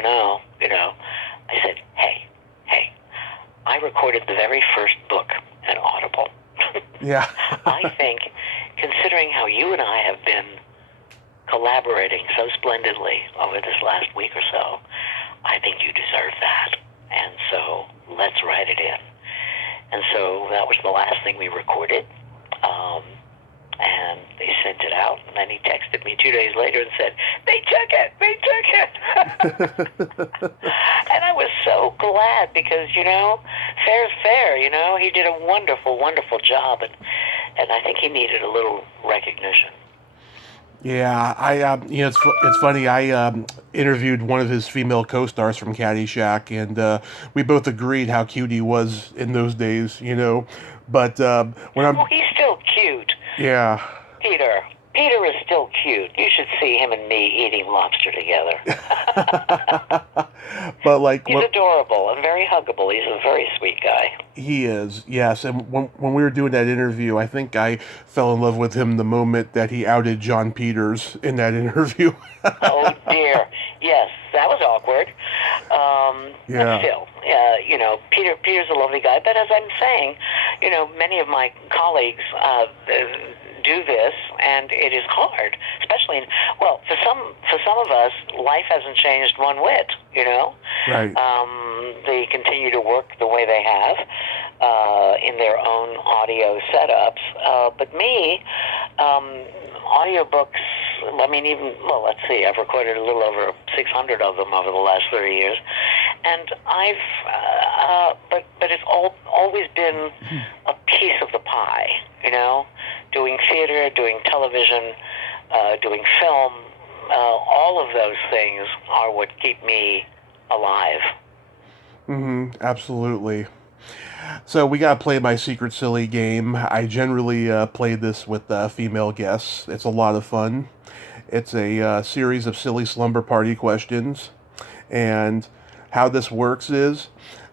know. I said, hey, I recorded the very first book at Audible. Yeah. I think, considering how you and I have been collaborating so splendidly over this last week or so, I think you deserve that. And so let's write it in. And so that was the last thing we recorded. And they sent it out, and then he texted me 2 days later and said, they took it! And I was so glad, because, fair's fair, he did a wonderful, wonderful job, and I think he needed a little recognition. Yeah, it's funny. I interviewed one of his female co-stars from Caddyshack, and we both agreed how cute he was in those days, But when I'm... Oh, he's still cute. Yeah. Peter is still cute. You should see him and me eating lobster together. But he's adorable and very huggable. He's a very sweet guy. He is, yes. And when we were doing that interview, I think I fell in love with him the moment that he outed John Peters in that interview. Oh dear, yes, that was awkward. Yeah. But still, Peter's a lovely guy. But as I'm saying, many of my colleagues do this, and it is hard, especially for some of us, life hasn't changed one whit. Right. They continue to work the way they have in their own audio setups. But me, audiobooks. Let's see. I've recorded a little over 600 of them over the last 30 years, and but it's always been a piece of the pie. Doing theater, doing television, doing film, all of those things are what keep me alive. Absolutely. So we gotta play my secret silly game. I generally play this with female guests. It's a lot of fun. It's a series of silly slumber party questions, and how this works is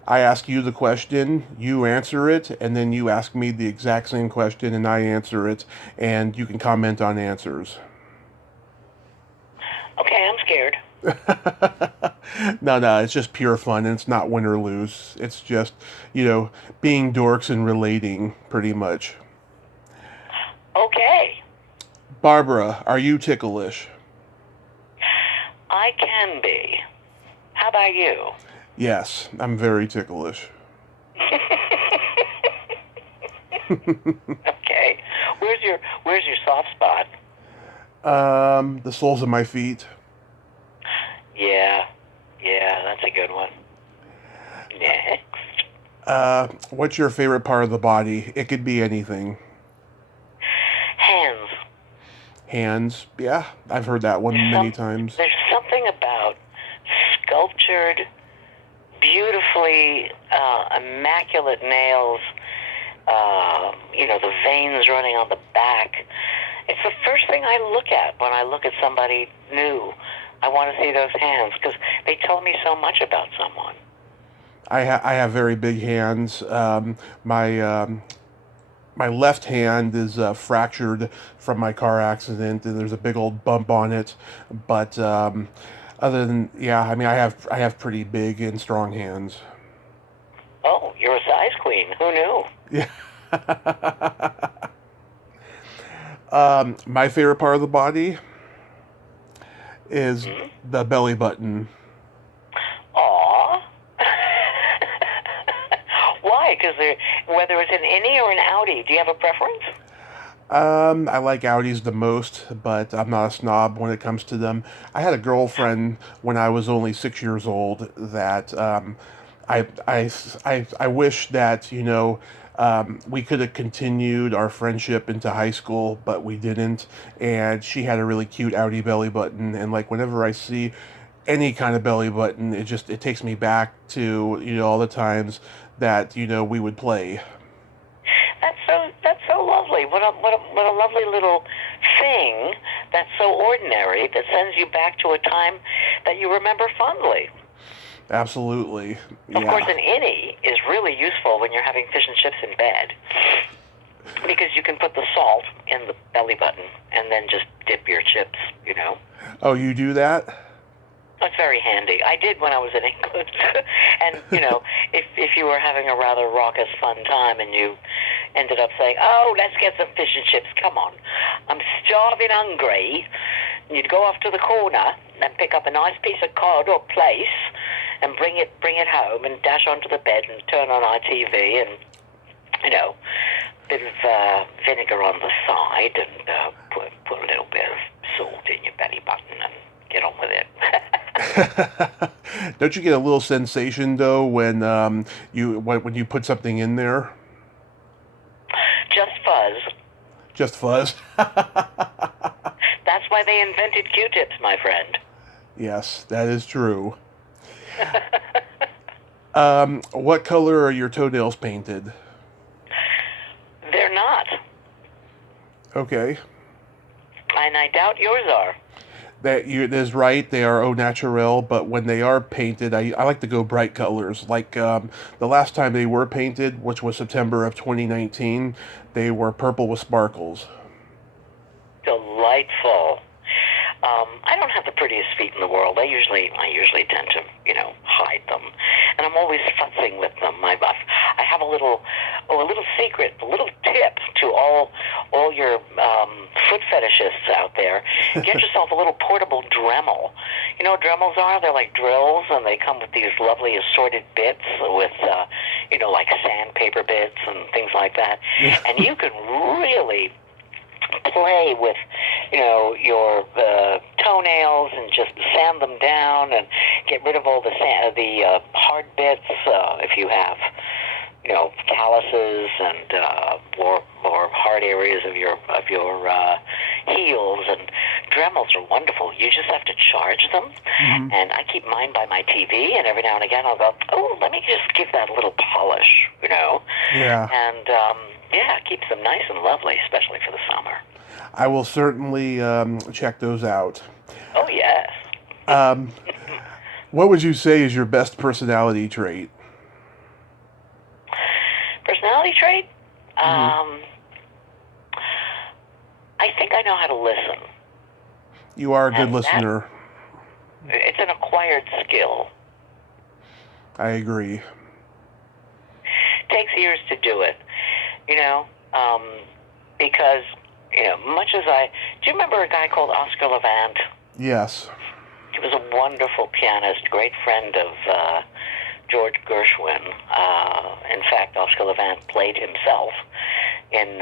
I ask you the question, you answer it, and then you ask me the exact same question and I answer it, and you can comment on answers. Okay, I'm scared. No, it's just pure fun, and it's not win or lose. It's just, being dorks and relating, pretty much. Okay. Barbara, are you ticklish? I can be. How about you? Yes, I'm very ticklish. Okay. Where's your soft spot? The soles of my feet. Yeah. Yeah, that's a good one. Next. What's your favorite part of the body? It could be anything. Hands. Hands. Yeah, I've heard that one many times. There's something about sculptured, beautifully immaculate nails. The veins running on the back. It's the first thing I look at when I look at somebody new. I want to see those hands because they tell me so much about someone. I have very big hands. My left hand is fractured from my car accident, and there's a big old bump on it. But other than I mean, I have pretty big and strong hands. Oh, you're a size queen. Who knew? Yeah. My favorite part of the body is the belly button. Aw. Why? Because whether it's an innie or an outie, do you have a preference? I like Audis the most, but I'm not a snob when it comes to them. I had a girlfriend when I was only 6 years old that I wish that, we could have continued our friendship into high school, but we didn't. And she had a really cute Audi belly button. And like whenever I see any kind of belly button, it takes me back to, all the times that, we would play. That's so lovely. What a lovely little thing that's so ordinary that sends you back to a time that you remember fondly. Absolutely. Of course, Yeah. an innie is really useful when you're having fish and chips in bed because you can put the salt in the belly button and then just dip your chips. Oh, you do that? It's very handy. I did when I was in England. And, if you were having a rather raucous fun time and you ended up saying, oh, let's get some fish and chips, come on. I'm starving hungry. And you'd go off to the corner and pick up a nice piece of cod or plaice and bring it home and dash onto the bed and turn on our TV and, a bit of vinegar on the side and put a little bit of salt in your belly button and get on with it. Don't you get a little sensation though when you put something in there? Just fuzz. Just fuzz. That's why they invented Q-tips, my friend. Yes, that is true. What color are your toenails painted? They're not. Okay. And I doubt yours are. That is right. They are au naturel, but when they are painted, I like to go bright colors. Like the last time they were painted, which was September of 2019, they were purple with sparkles. Delightful. I don't have the prettiest feet in the world. I usually tend to, hide them, and I'm always fussing with them. I have a little secret, a little tip to all your foot fetishists out there. Get yourself a little portable Dremel. You know what Dremels are? They're like drills, and they come with these lovely assorted bits with, like sandpaper bits and things like that. And you can really play with, your toenails and just sand them down and get rid of all the hard bits if you have, calluses and more hard areas of your heels. And Dremels are wonderful. You just have to charge them. Mm-hmm. And I keep mine by my TV, and every now and again I'll go, oh, let me just give that a little polish, Yeah. And it keeps them nice and lovely, especially for the summer. I will certainly check those out. Oh, yes. What would you say is your best personality trait? Personality trait? Mm-hmm. I think I know how to listen. You are a good listener. It's an acquired skill. I agree. Takes years to do it, because, much as do you remember a guy called Oscar Levant? Yes. He was a wonderful pianist, great friend of George Gershwin. In fact, Oscar Levant played himself in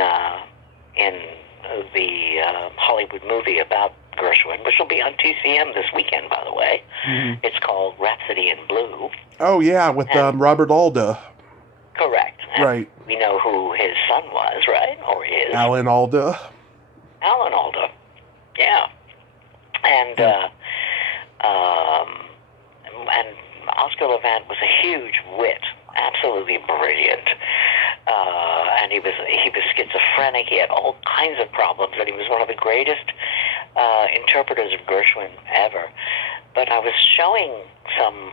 the Hollywood movie about Gershwin, which will be on TCM this weekend, by the way. Mm-hmm. It's called Rhapsody in Blue. Oh, yeah, with Robert Alda. Correct. And right. we know who his son was, right? Or is. Alan Alda. Alan Alda. Yeah. And, and Oscar Levant was a huge wit, absolutely brilliant. And he was schizophrenic. He had all kinds of problems, and he was one of the greatest interpreters of Gershwin ever. But I was showing some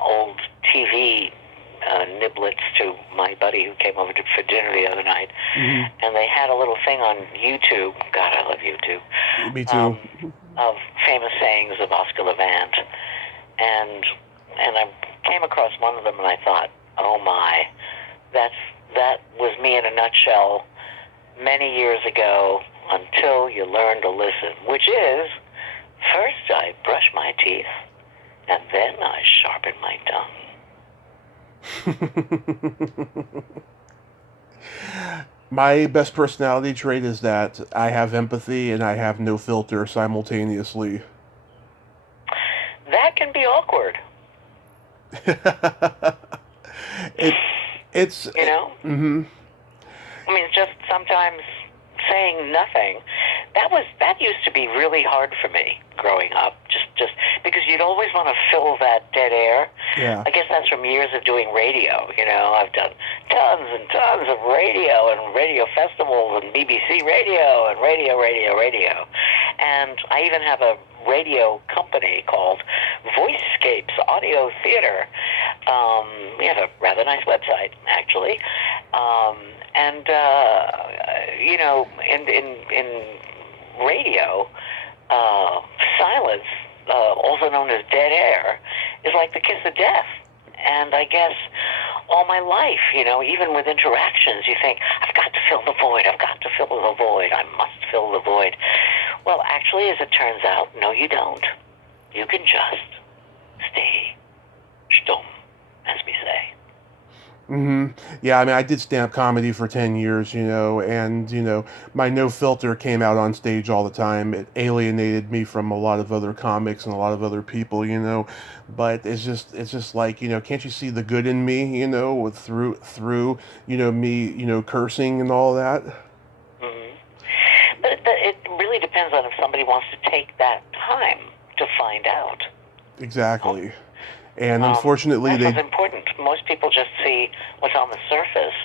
old TV niblets to my buddy who came over for dinner the other night, and they had a little thing on YouTube. God, I love YouTube. Me too. Of famous sayings of Oscar Levant, and I came across one of them, and I thought, oh my, that was me in a nutshell many years ago, until you learn to listen, which is, first I brush my teeth, and then I sharpen my tongue. My best personality trait is that I have empathy and I have no filter simultaneously. That can be awkward. It's you know? Mm-hmm. I mean, just sometimes saying nothing. That used to be really hard for me growing up, just because you'd always want to fill that dead air. Yeah. I guess that's from years of doing radio. You know, I've done tons and tons of radio and radio festivals and BBC radio and radio. And I even have a radio company called Voicescapes Audio Theater. We have a rather nice website, actually. You know, in radio, silence, also known as dead air, is like the kiss of death. And I guess all my life, you know, even with interactions, you think, I've got to fill the void, I must fill the void. Well, actually, as it turns out, no, you don't. You can just stay stumm, as we say. Mm-hmm. Yeah, I mean, I did stand-up comedy for 10 years, you know, and, you know, my no filter came out on stage all the time. It alienated me from a lot of other comics and a lot of other people, you know, but it's just like, you know, can't you see the good in me, you know, with through, you know, me, you know, cursing and all that? Mm-hmm. But it really depends on if somebody wants to take that time to find out. Exactly. And unfortunately, that's important. Most people just see what's on the surface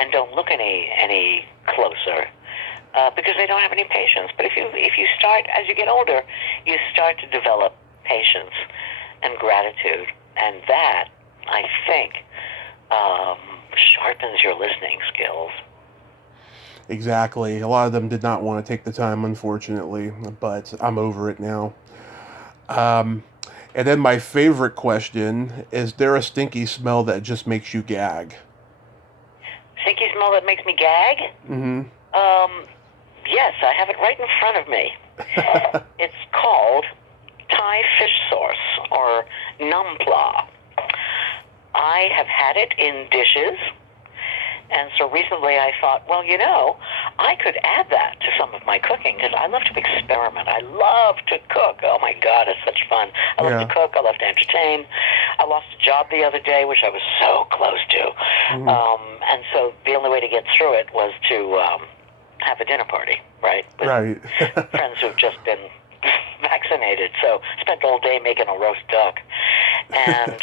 and don't look any closer because they don't have any patience. But if you start, as you get older, you start to develop patience and gratitude, and that, I think, sharpens your listening skills. Exactly. A lot of them did not want to take the time, unfortunately, but I'm over it now. And then my favorite question, is there a stinky smell that just makes you gag? Stinky smell that makes me gag? Mm-hmm. Yes, I have it right in front of me. It's called Thai fish sauce, or numpla. I have had it in dishes, and so recently I thought, well, you know, I could add that to some of my cooking, because I love to experiment. I love to cook. Oh, my God, it's such fun. I love to cook. I love to entertain. I lost a job the other day, which I was so close to. Mm-hmm. And so the only way to get through it was to have a dinner party, right? With friends who've just been vaccinated. So spent all day making a roast duck. And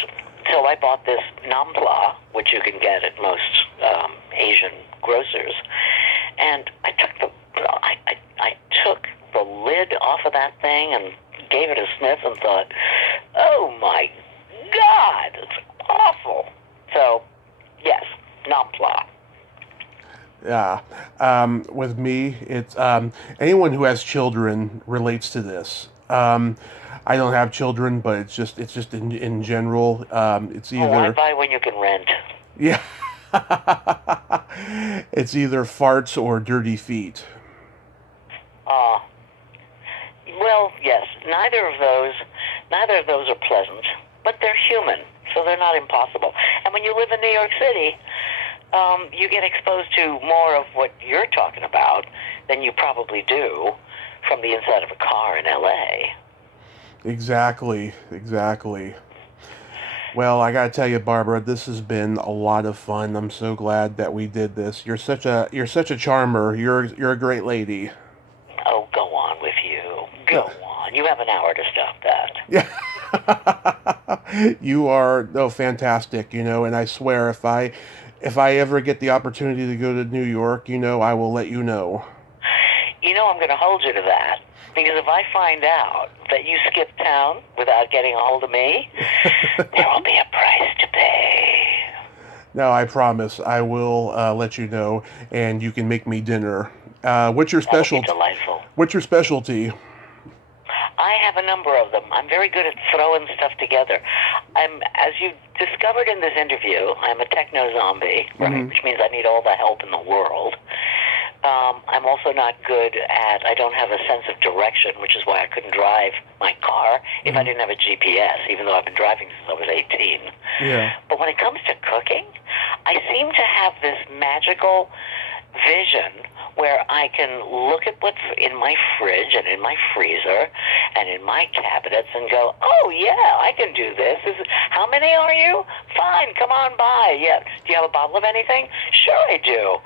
so I bought this nampla, which you can get at most Asian grocers, and I took the lid off of that thing and gave it a sniff and thought, oh my God, it's awful. So, yes, nampla. Yeah. With me, it's anyone who has children relates to this. I don't have children, but it's just in general. It's either. Oh, I buy when you can rent. Yeah. It's either farts or dirty feet. Well, yes. Neither of those are pleasant. but they're human, so they're not impossible. And when you live in New York City, you get exposed to more of what you're talking about than you probably do from the inside of a car in L.A. Exactly. Well, I gotta tell you, Barbara, this has been a lot of fun. I'm so glad that we did this. You're such a charmer. You're a great lady. Oh, go on with you. Go on. You have an hour to stop that. Yeah. You are fantastic, and I swear if I ever get the opportunity to go to New York, I will let you know. I'm going to hold you to that. Because if I find out that you skipped town without getting a hold of me, there will be a price to pay. No, I promise. I will let you know, and you can make me dinner. What's your specialty? That would be delightful. What's your specialty? I have a number of them. I'm very good at throwing stuff together. As you discovered in this interview, I'm a techno-zombie, right? Which means I need all the help in the world. I'm also not good at, I don't have a sense of direction, which is why I couldn't drive my car if I didn't have a GPS, even though I've been driving since I was 18. Yeah. But when it comes to cooking, I seem to have this magical vision where I can look at what's in my fridge and in my freezer and in my cabinets and go, oh, yeah, I can do this. How many are you? Fine, come on by. Yeah. Do you have a bottle of anything? Sure I do,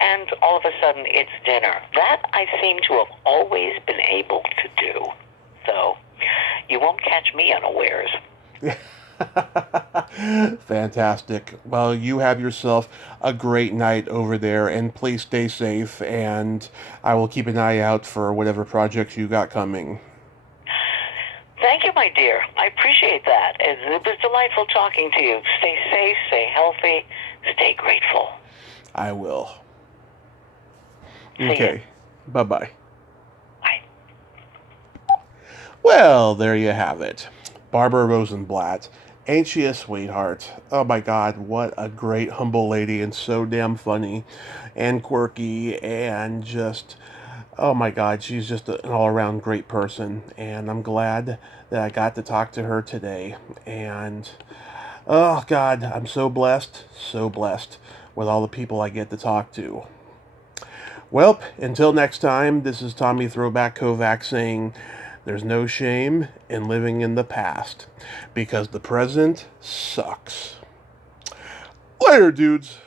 And all of a sudden, it's dinner. That I seem to have always been able to do. So you won't catch me unawares. Fantastic. Well, you have yourself a great night over there, and please stay safe, and I will keep an eye out for whatever projects you got coming. Thank you, my dear. I appreciate that. It was delightful talking to you. Stay safe, stay healthy, stay grateful. I will. See Okay. ya. Bye-bye. Bye. Well, there you have it. Barbara Rosenblat. Ain't she a sweetheart? Oh my God, what a great, humble lady, and so damn funny and quirky, and just, oh my God, she's just an all-around great person, and I'm glad that I got to talk to her today. And, oh God, I'm so blessed with all the people I get to talk to. Well, until next time, this is Tommy Throwback Kovac saying, there's no shame in living in the past, because the present sucks. Later, dudes.